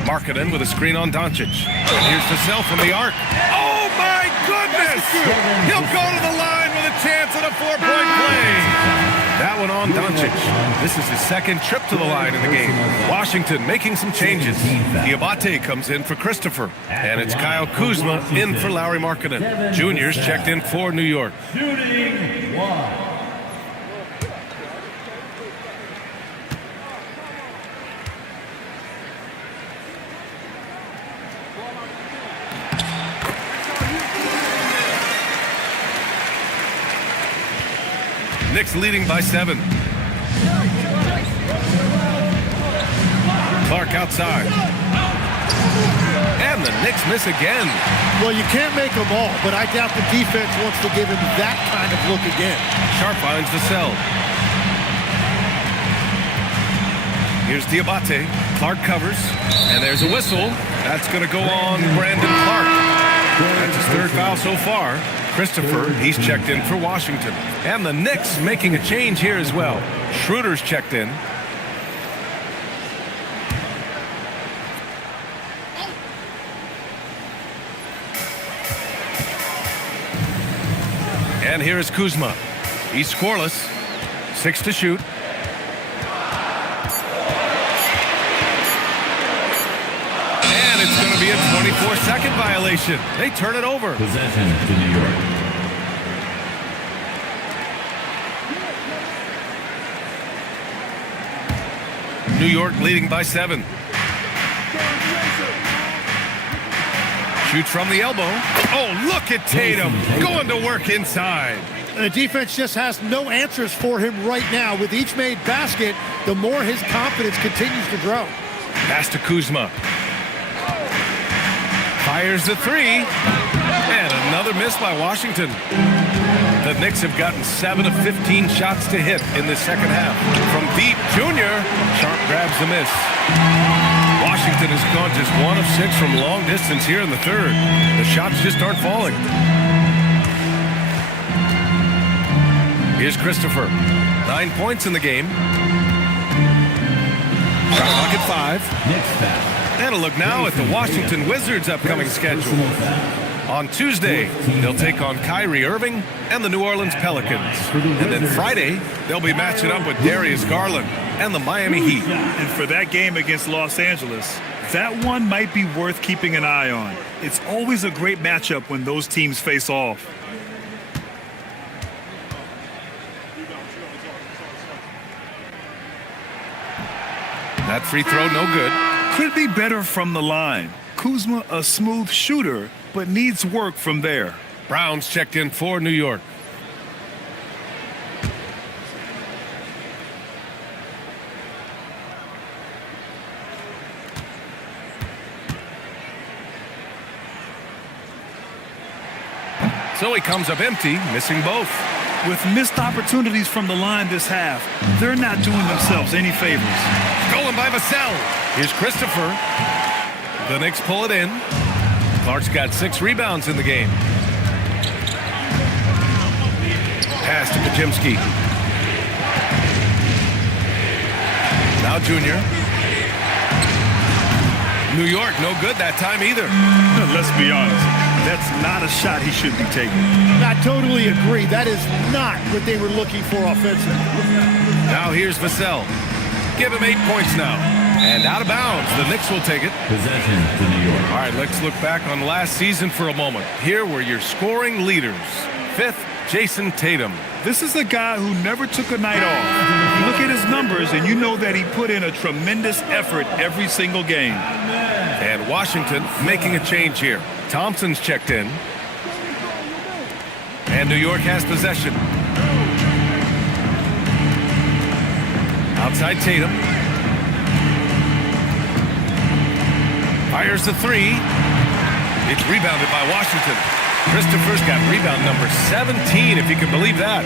Markkanen with a screen on Doncic. And here's Vassell from the arc. Oh, my goodness! He'll go to the line with a chance at a 4-point play. That one on Doncic. This is his second trip to the line in the game. Washington making some changes. Diabate comes in for Christopher. And it's Kyle Kuzma in for Lauri Markkanen. Juniors checked in for New York. Shooting 1. Knicks leading by 7. Clark outside. And the Knicks miss again. Well, you can't make them all, but I doubt the defense wants to give him that kind of look again. Sharp finds Vassell. Here's Diabate. Clark covers, and there's a whistle. That's going to go on Brandon Clark. That's his 3rd foul so far. Christopher, he's checked in for Washington. And the Knicks making a change here as well. Schroeder's checked in. And here is Kuzma. He's scoreless. 6 to shoot. And it's going to be a 24-second violation. They turn it over. Possession to New York. New York leading by 7. Shoots from the elbow. Oh, look at Tatum going to work inside. And the defense just has no answers for him right now. With each made basket, the more his confidence continues to grow. Pass to Kuzma. Fires the 3. And another miss by Washington. The Knicks have gotten 7 of 15 shots to hit in the second half. From deep, Junior. Sharp grabs the miss. Washington has gone just 1 of 6 from long distance here in the 3rd. The shots just aren't falling. Here's Christopher. 9 points in the game. Shot clock at 5. Knicks foul. And a look now at the Washington Wizards' upcoming schedule. On Tuesday, they'll take on Kyrie Irving and the New Orleans Pelicans. And then Friday, they'll be matching up with Darius Garland and the Miami Heat. And for that game against Los Angeles, that one might be worth keeping an eye on. It's always a great matchup when those teams face off. That free throw, no good. Could be better from the line. Kuzma, a smooth shooter, but needs work from there. Brown's checked in for New York. So he comes up empty, missing both. With missed opportunities from the line this half, they're not doing themselves any favors. Stolen by Vassell. Here's Christopher. The Knicks pull it in. Clark's got 6 rebounds in the game. Pass to Kajimski. Now Junior. New York, no good that time either. Let's be honest. That's not a shot he should be taking. I totally agree. That is not what they were looking for offensively. Now here's Vassell. Give him 8 points now. And out of bounds. The Knicks will take it. Possession to New York. All right, let's look back on last season for a moment. Here were your scoring leaders. 5th, Jason Tatum. This is a guy who never took a night off. You look at his numbers and you know that he put in a tremendous effort every single game. And Washington making a change here. Thompson's checked in. And New York has possession. Outside Tatum. Fires the 3. It's rebounded by Washington. Christopher's got rebound number 17, if you can believe that.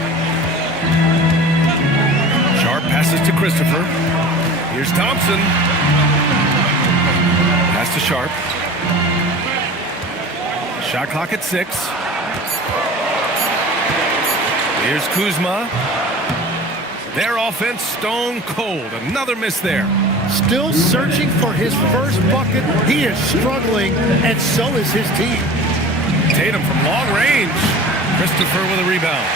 Sharp passes to Christopher. Here's Thompson. Pass to Sharp. Shot clock at 6. Here's Kuzma. Their offense stone cold. Another miss there. Still searching for his first bucket. He is struggling, and so is his team. Tatum from long range. Christopher with a rebound.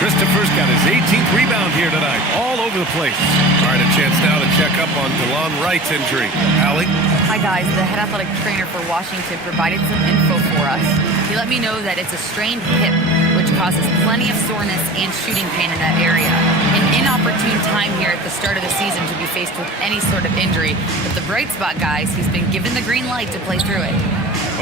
Christopher's got his 18th rebound here tonight. All over the place. All right, a chance now to check up on DeLon Wright's injury. Allie? Hi, guys. The head athletic trainer for Washington provided some info for us. He let me know that it's a strained hip, which causes plenty of soreness and shooting pain in that area. An inopportune time here at the start of the season to be faced with any sort of injury. But the bright spot, guys, he's been given the green light to play through it.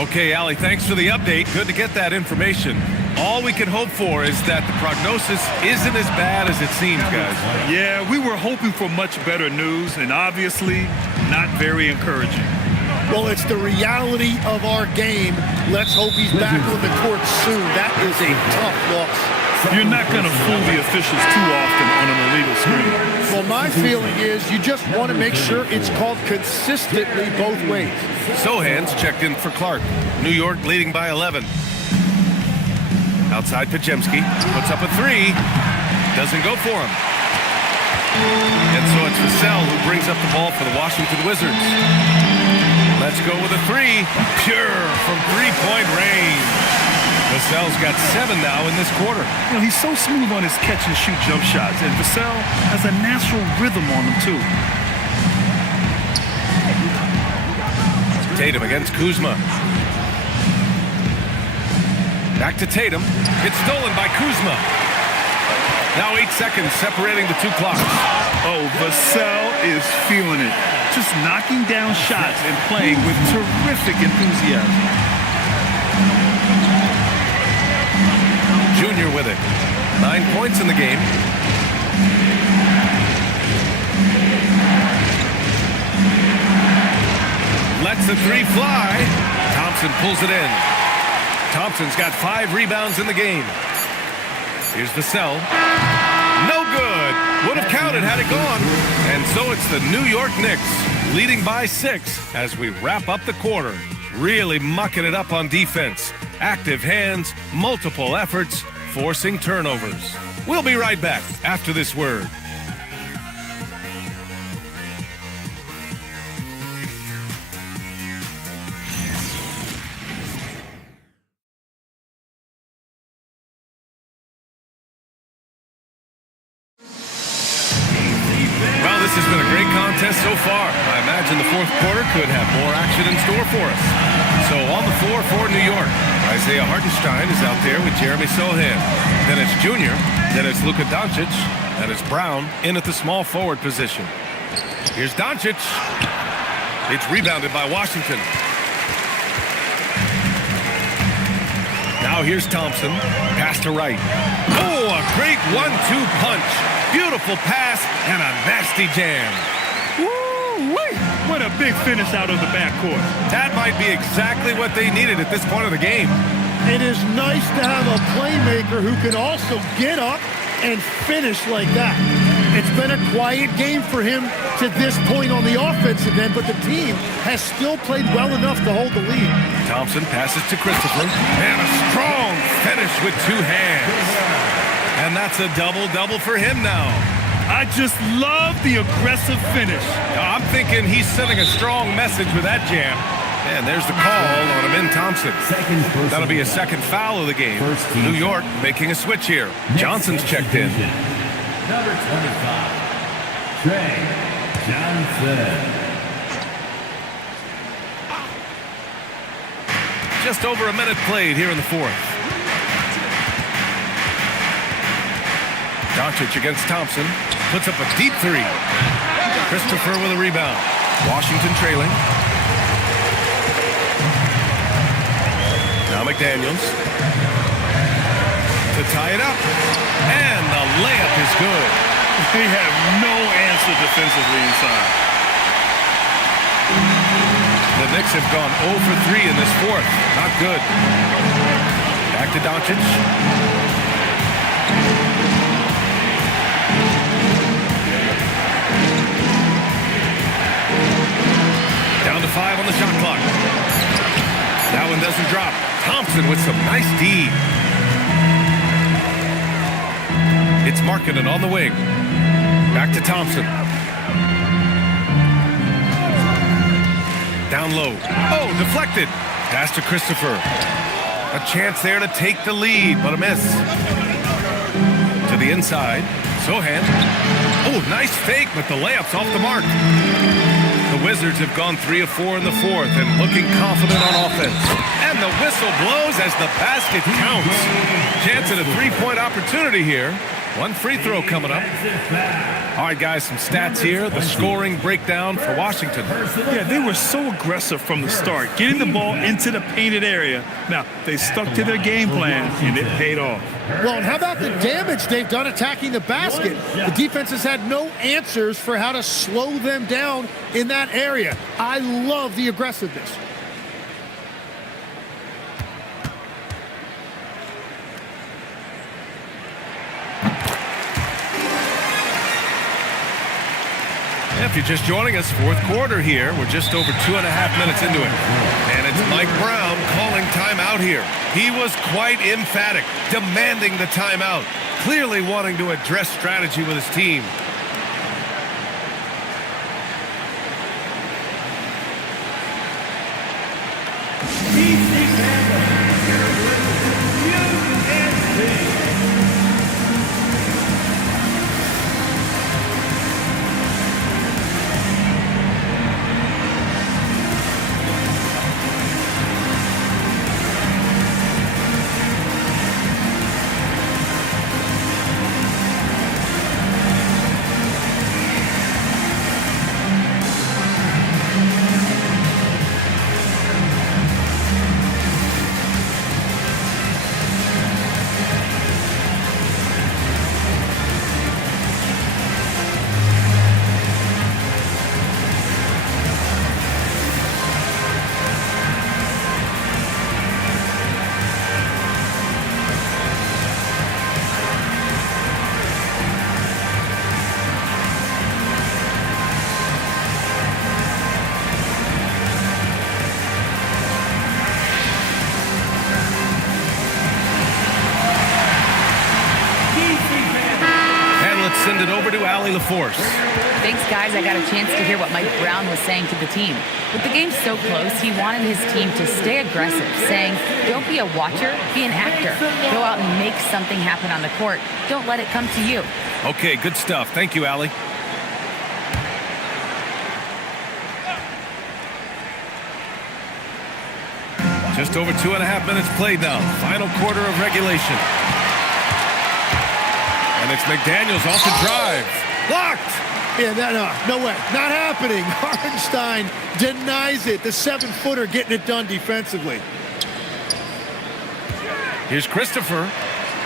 Okay, Allie, thanks for the update. Good to get that information. All we can hope for is that the prognosis isn't as bad as it seems, guys. Yeah, we were hoping for much better news, and obviously not very encouraging. Well, it's the reality of our game. Let's hope he's back on the court soon. That is a tough loss. You're not going to fool the officials too often on an illegal screen. Well, my feeling is you just want to make sure it's called consistently both ways. Sohan's checked in for Clark. New York leading by 11. Outside Pajemski puts up a three. Doesn't go for him. And so it's Vassell who brings up the ball for the Washington Wizards. Let's go with a three. Pure from three-point range. Vassell's got 7 now in this quarter. You know, he's so smooth on his catch-and-shoot jump shots, and Vassell has a natural rhythm on him, too. Tatum against Kuzma. Back to Tatum. It's stolen by Kuzma. Now 8 seconds separating the two clocks. Oh, Vassell is feeling it. Just knocking down shots and playing with terrific enthusiasm. Junior with it. 9 points in the game. Lets the three fly. Thompson pulls it in. Thompson's got 5 rebounds in the game. Here's Vassell. No good. Would have counted had it gone. And so it's the New York Knicks leading by 6 as we wrap up the quarter. Really mucking it up on defense. Active hands, multiple efforts, forcing turnovers. We'll be right back after this word. Well, this has been a great contest so far. I imagine the fourth quarter could have more action in store for us. So on the floor for New York, Isaiah Hartenstein is out there with Jeremy Sohan. Then it's Junior. Then it's Luka Doncic. And it's Brown in at the small forward position. Here's Doncic. It's rebounded by Washington. Now here's Thompson. Pass to right. Oh, a great 1-2 punch. Beautiful pass and a nasty jam. Woo-wee! What a big finish out of the backcourt. That might be exactly what they needed at this point of the game. It is nice to have a playmaker who can also get up and finish like that. It's been a quiet game for him to this point on the offensive end, but the team has still played well enough to hold the lead. Thompson passes to Christopher, and a strong finish with 2 hands. And that's a double-double for him now. I just love the aggressive finish. I'm thinking he's sending a strong message with that jam. And there's the call on Amin Thompson. That'll be a second foul of the game. New York making a switch here. Johnson's checked in. Number 25, Trey Johnson. Just over a minute played here in the fourth. Doncic against Thompson. Puts up a deep three. Christopher with a rebound. Washington trailing. Now McDaniels. To tie it up. And the layup is good. They have no answer defensively inside. The Knicks have gone 0 for 3 in this fourth. Not good. Back to Doncic. Down to 5 on the shot clock. That one doesn't drop. Thompson with some nice D. It's Markkanen on the wing. Back to Thompson. Down low. Oh, deflected. Pass to Christopher. A chance there to take the lead, but a miss. To the inside. Sohan. Oh, nice fake, but the layup's off the mark. The Wizards have gone 3 of 4 in the fourth and looking confident on offense. And the whistle blows as the basket counts. Chance at a 3-point opportunity here. One free throw coming up. All right, guys, some stats here. The scoring breakdown for Washington. Yeah, they were so aggressive from the start, getting the ball into the painted area. Now, they stuck to their game plan, and it paid off. Well, and how about the damage they've done attacking the basket? The defense has had no answers for how to slow them down in that area. I love the aggressiveness. If you're just joining us, fourth quarter here. We're just over 2.5 minutes into it. And it's Mike Brown calling timeout here. He was quite emphatic, demanding the timeout, clearly wanting to address strategy with his team. Send it over to Allie LaForce. Thanks, guys. I got a chance to hear what Mike Brown was saying to the team. With the game so close, he wanted his team to stay aggressive, saying, don't be a watcher, be an actor. Go out and make something happen on the court. Don't let it come to you. Okay, good stuff. Thank you, Allie. Just over 2.5 minutes played now. Final quarter of regulation. And it's McDaniels off the drive. Blocked! Yeah, no way. Not happening. Hartenstein denies it. The 7-footer getting it done defensively. Here's Christopher.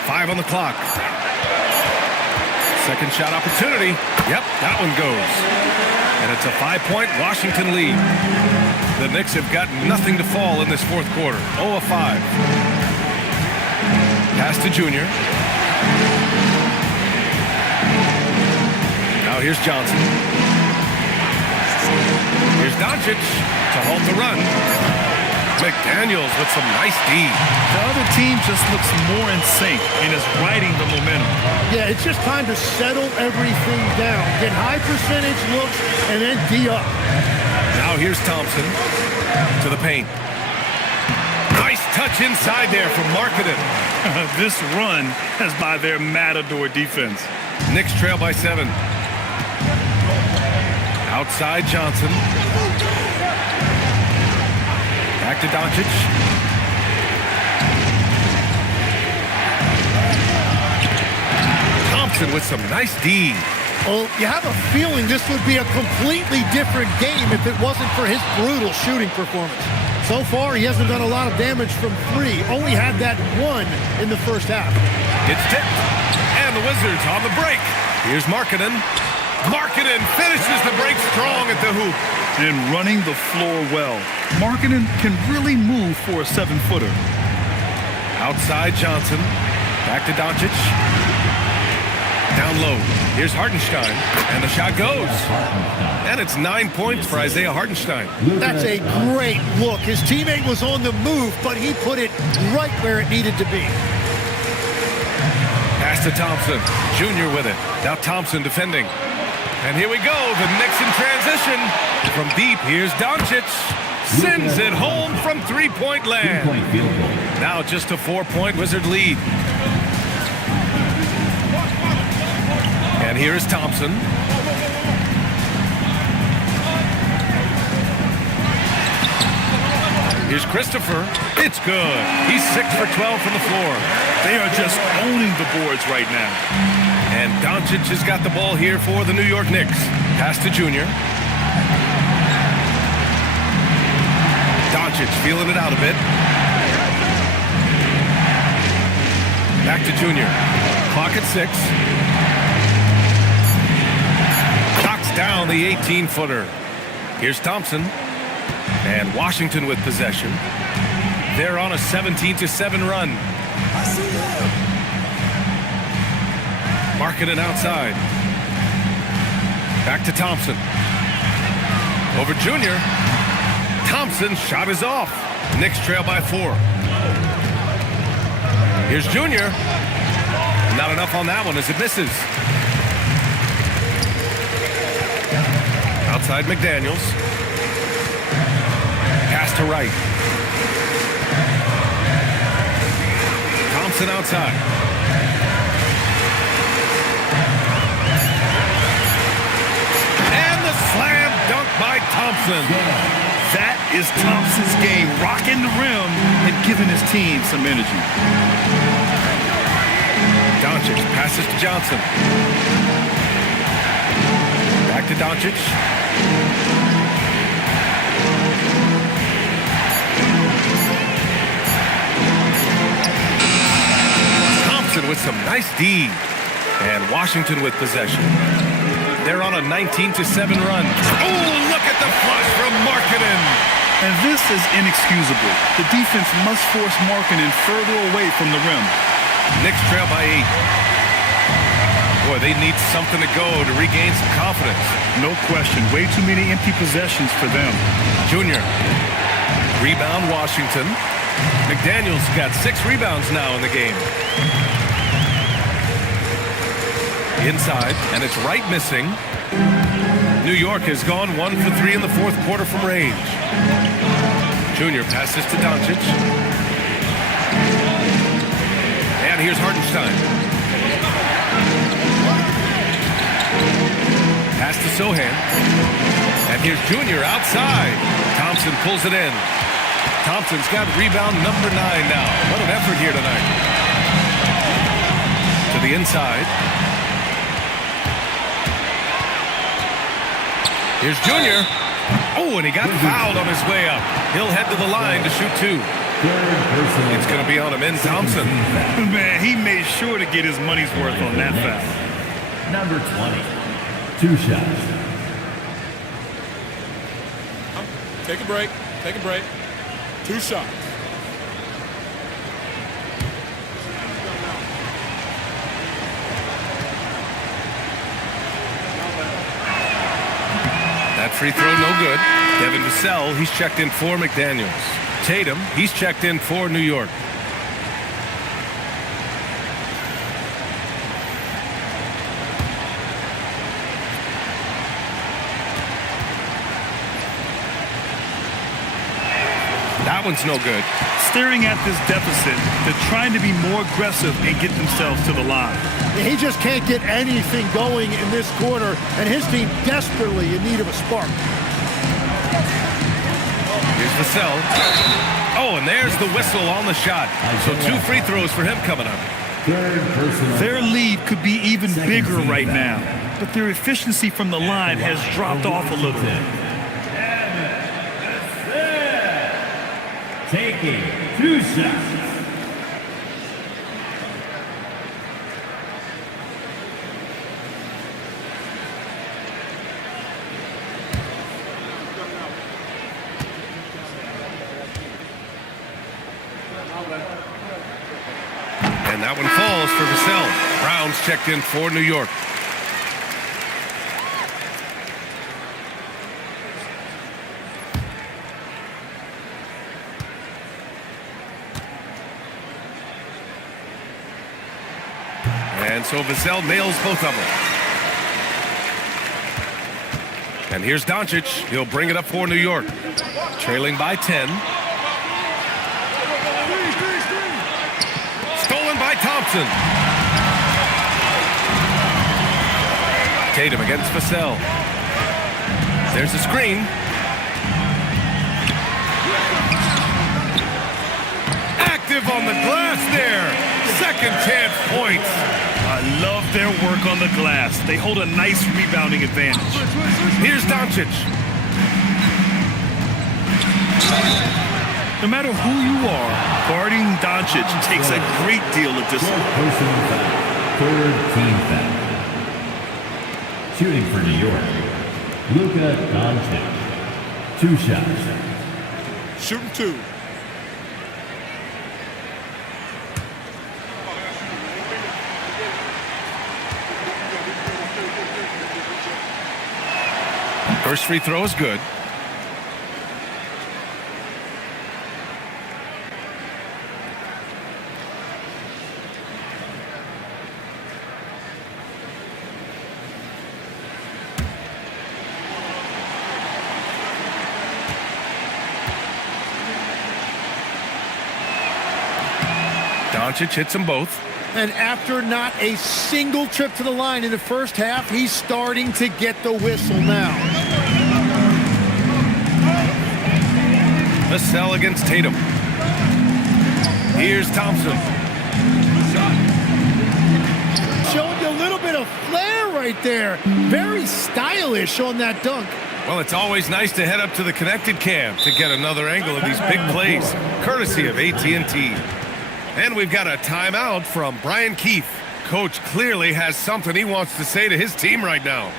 5 on the clock. Second shot opportunity. Yep, that one goes. And it's a 5-point Washington lead. The Knicks have got nothing to fall in this fourth quarter. 0 of 5. Pass to Junior. Now here's Johnson. Here's Doncic to halt the run. McDaniels with some nice D. The other team just looks more in sync and is riding the momentum. Yeah, it's just time to settle everything down. Get high percentage looks and then D up. Now here's Thompson to the paint. Nice touch inside there from Markkanen. This run is by their matador defense. Knicks trail by 7. Outside Johnson. Back to Doncic. Thompson with some nice D. Well, you have a feeling this would be a completely different game if it wasn't for his brutal shooting performance. So far, he hasn't done a lot of damage from 3. Only had that 1 in the first half. It's tipped. And the Wizards on the break. Here's Markkanen. Markkanen finishes the break strong at the hoop. And running the floor well. Markkanen can really move for a 7-footer. Outside Johnson. Back to Doncic. Down low. Here's Hartenstein. And the shot goes. And it's 9 points for Isaiah Hartenstein. That's a great look. His teammate was on the move, but he put it right where it needed to be. Pass to Thompson. Junior with it. Now Thompson defending. And here we go. The Knicks in transition. From deep, here's Doncic. Sends it home from 3-point land. Now just a 4-point Wizard lead. And here is Thompson. Here's Christopher. It's good. He's 6 for 12 from the floor. They are just owning the boards right now. And Doncic has got the ball here for the New York Knicks. Pass to Junior. Doncic feeling it out a bit. Back to Junior. Clock at 6. Knocks down the 18-footer. Here's Thompson. And Washington with possession. They're on a 17-7 run. Markkanen outside. Back to Thompson. Over Junior. Thompson's shot is off. Knicks trail by 4. Here's Junior. Not enough on that one as it misses. Outside McDaniels. Pass to Wright. Thompson outside. And the slam dunk by Thompson. That is Thompson's game, rocking the rim and giving his team some energy. Doncic passes to Johnson. Back to Doncic. Thompson with some nice D. And Washington with possession. They're on a 19-7 run. Oh, look at the flush from Markkanen. And this is inexcusable. The defense must force Markkanen further away from the rim. Knicks trail by 8. Boy, they need something to go to regain some confidence. No question. Way too many empty possessions for them. Junior. Rebound Washington. McDaniels got 6 rebounds now in the game. Inside, and it's Wright missing. New York has gone 1 for 3 in the fourth quarter from range. Junior passes to Doncic. And here's Hartenstein. Pass to Sohan. And here's Junior outside. Thompson pulls it in. Thompson's got rebound number 9 now. What an effort here tonight. To the inside. Here's Junior. Oh, and he got fouled on his way up. He'll head to the line to shoot 2. It's going to be on him in Thompson. Man, he made sure to get his money's worth on that foul. Number 20. 2 shots. Take a break. Take a break. 2 shots. That free throw no good. Devin Vassell, he's checked in for McDaniels. Tatum, he's checked in for New York. That one's no good. Staring at this deficit, they're trying to be more aggressive and get themselves to the line. He just can't get anything going in this quarter, and his team desperately in need of a spark. Here's Vassell. Oh, and there's the whistle on the shot. So 2 free throws for him coming up. Their lead could be even bigger right now, but their efficiency from the line has dropped off a little. Taking 2 shots. And that one falls for Vassell. Brown's checked in for New York. And so Vassell nails both of them. And here's Doncic. He'll bring it up for New York. Trailing by 10. Stolen by Thompson. Tatum against Vassell. There's a screen. Active on the glass there. Second chance points. I love their work on the glass. They hold a nice rebounding advantage. Here's Doncic. No matter who you are, guarding Doncic takes a great deal of discipline. Personal foul. Third team foul. Shooting for New York, Luka Doncic. 2 shots. Shooting 2. First free throw is good. Doncic hits them both. And after not a single trip to the line in the first half, he's starting to get the whistle now. Vassell against Tatum. Here's Thompson. Showing you a little bit of flair right there. Very stylish on that dunk. Well, it's always nice to head up to the connected cam to get another angle of these big plays, courtesy of AT&T. And we've got a timeout from Brian Keefe. Coach clearly has something he wants to say to his team right now.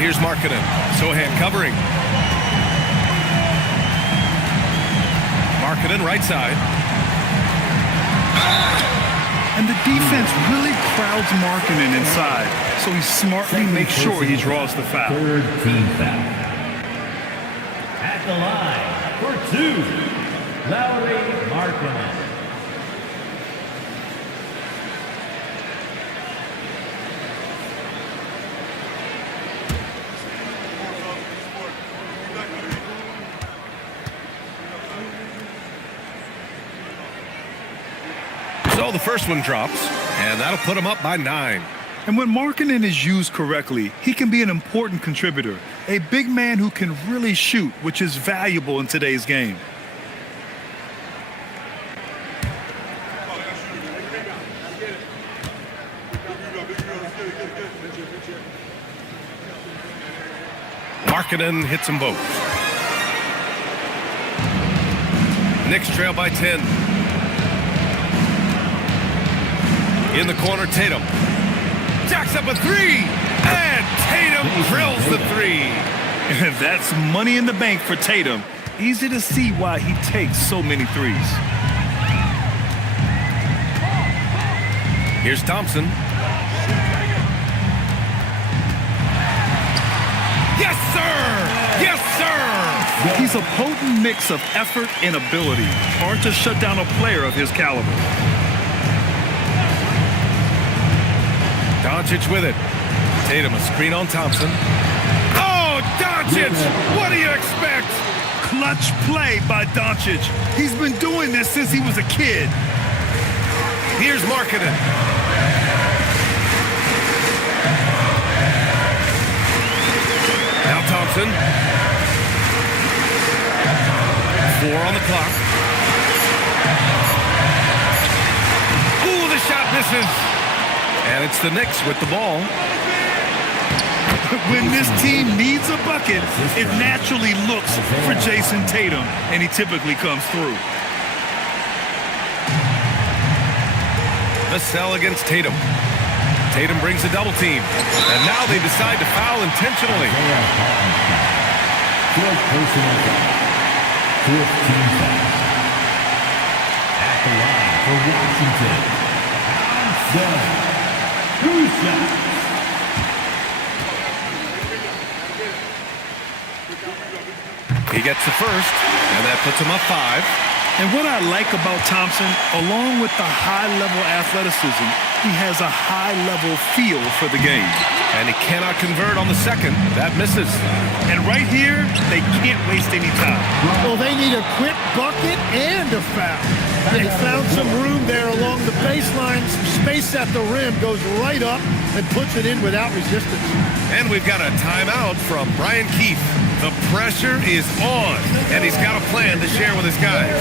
Here's Markkanen. Sohan covering. Markkanen right side. And the defense really crowds Markkanen inside, so he smartly makes sure he draws the foul. Third team foul. At the line for 2, Lauri Markkanen. So the first one drops, and that'll put him up by 9. And when Markkanen is used correctly, he can be an important contributor, a big man who can really shoot, which is valuable in today's game. Markkanen hits them both. Knicks trail by 10. In the corner, Tatum. Jacks up a 3. And Tatum drills the 3. And that's money in the bank for Tatum. Easy to see why he takes so many threes. Here's Thompson. Yes, sir! Yes, sir! He's a potent mix of effort and ability. Hard to shut down a player of his caliber. Doncic with it. Tatum a screen on Thompson. Oh, Doncic! What do you expect? Clutch play by Doncic. He's been doing this since he was a kid. Here's Markkanen. Thompson. 4 on the clock. Ooh, the shot misses. And it's the Knicks with the ball. When this team needs a bucket, it naturally looks for Jason Tatum, and he typically comes through. The sell against Tatum. Tatum brings a double team. And now they decide to foul intentionally. 15 foul. At the line for Washington, Thompson. 2 shots. He gets the first, and that puts him up 5. And what I like about Thompson, along with the high-level athleticism, he has a high-level feel for the game. And he cannot convert on the second. That misses. And right here, they can't waste any time. Well, they need a quick bucket and a foul. They found some room there along the baseline. Some space at the rim, goes right up and puts it in without resistance. And we've got a timeout from Brian Keefe. The pressure is on, and he's got a plan to share with his guys.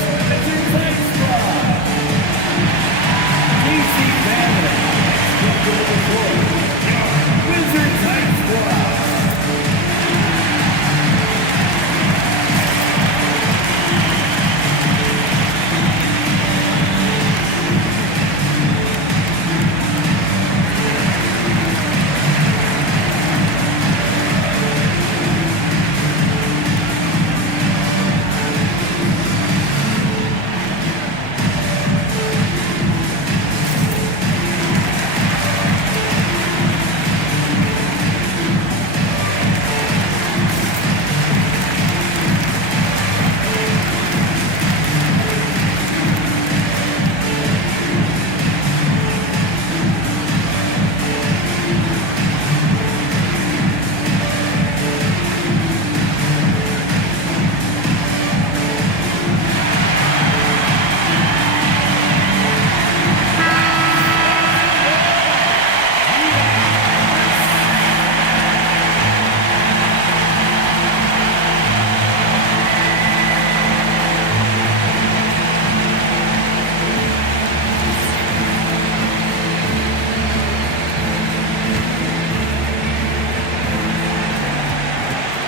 Wizards High Squad.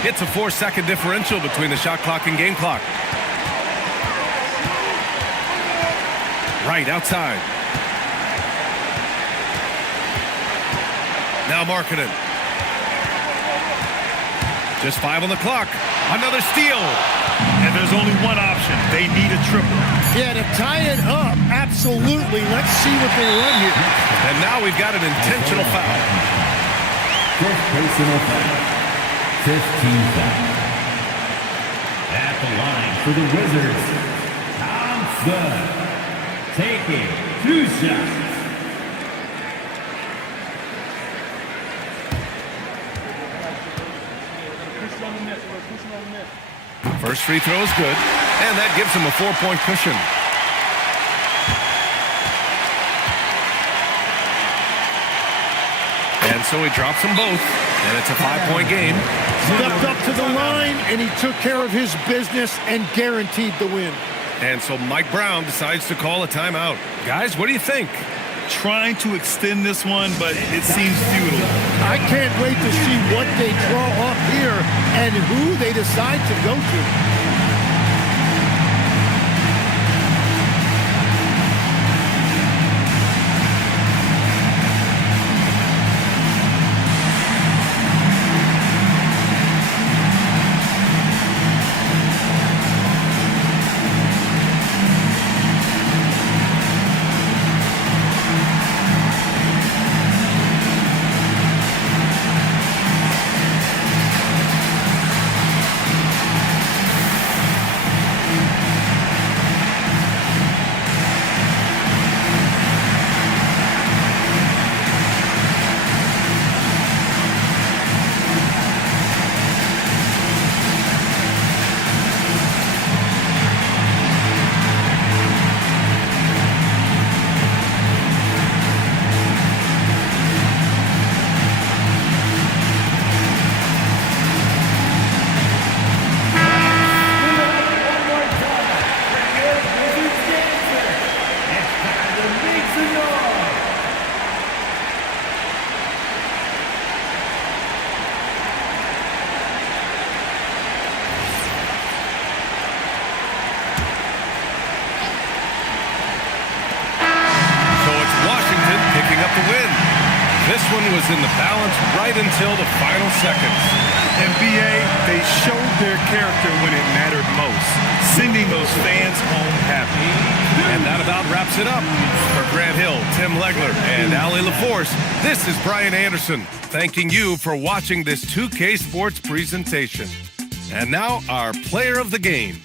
It's a 4-second differential between the shot clock and game clock. Right outside. Now Markkanen. Just 5 on the clock. Another steal. And there's only one option. They need a triple. Yeah, to tie it up, absolutely. Let's see what they run here. And now we've got an intentional foul. First personal foul. 15 foul. At the line for the Wizards, Thompson taking 2 shots. First free throw is good, and that gives him a 4-point cushion. And so he drops them both, and it's a 5-point game. Stepped up to the line, and he took care of his business and guaranteed the win. And so Mike Brown decides to call a timeout. Guys, what do you think? Trying to extend this one, but it seems futile. I can't wait to see what they draw up here and who they decide to go to. right until the final seconds. And BA, they showed their character when it mattered most, sending those fans home happy. And that about wraps it up. For Grant Hill, Tim Legler, and Allie LaForce, this is Brian Anderson, thanking you for watching this 2K Sports presentation. And now, our player of the game.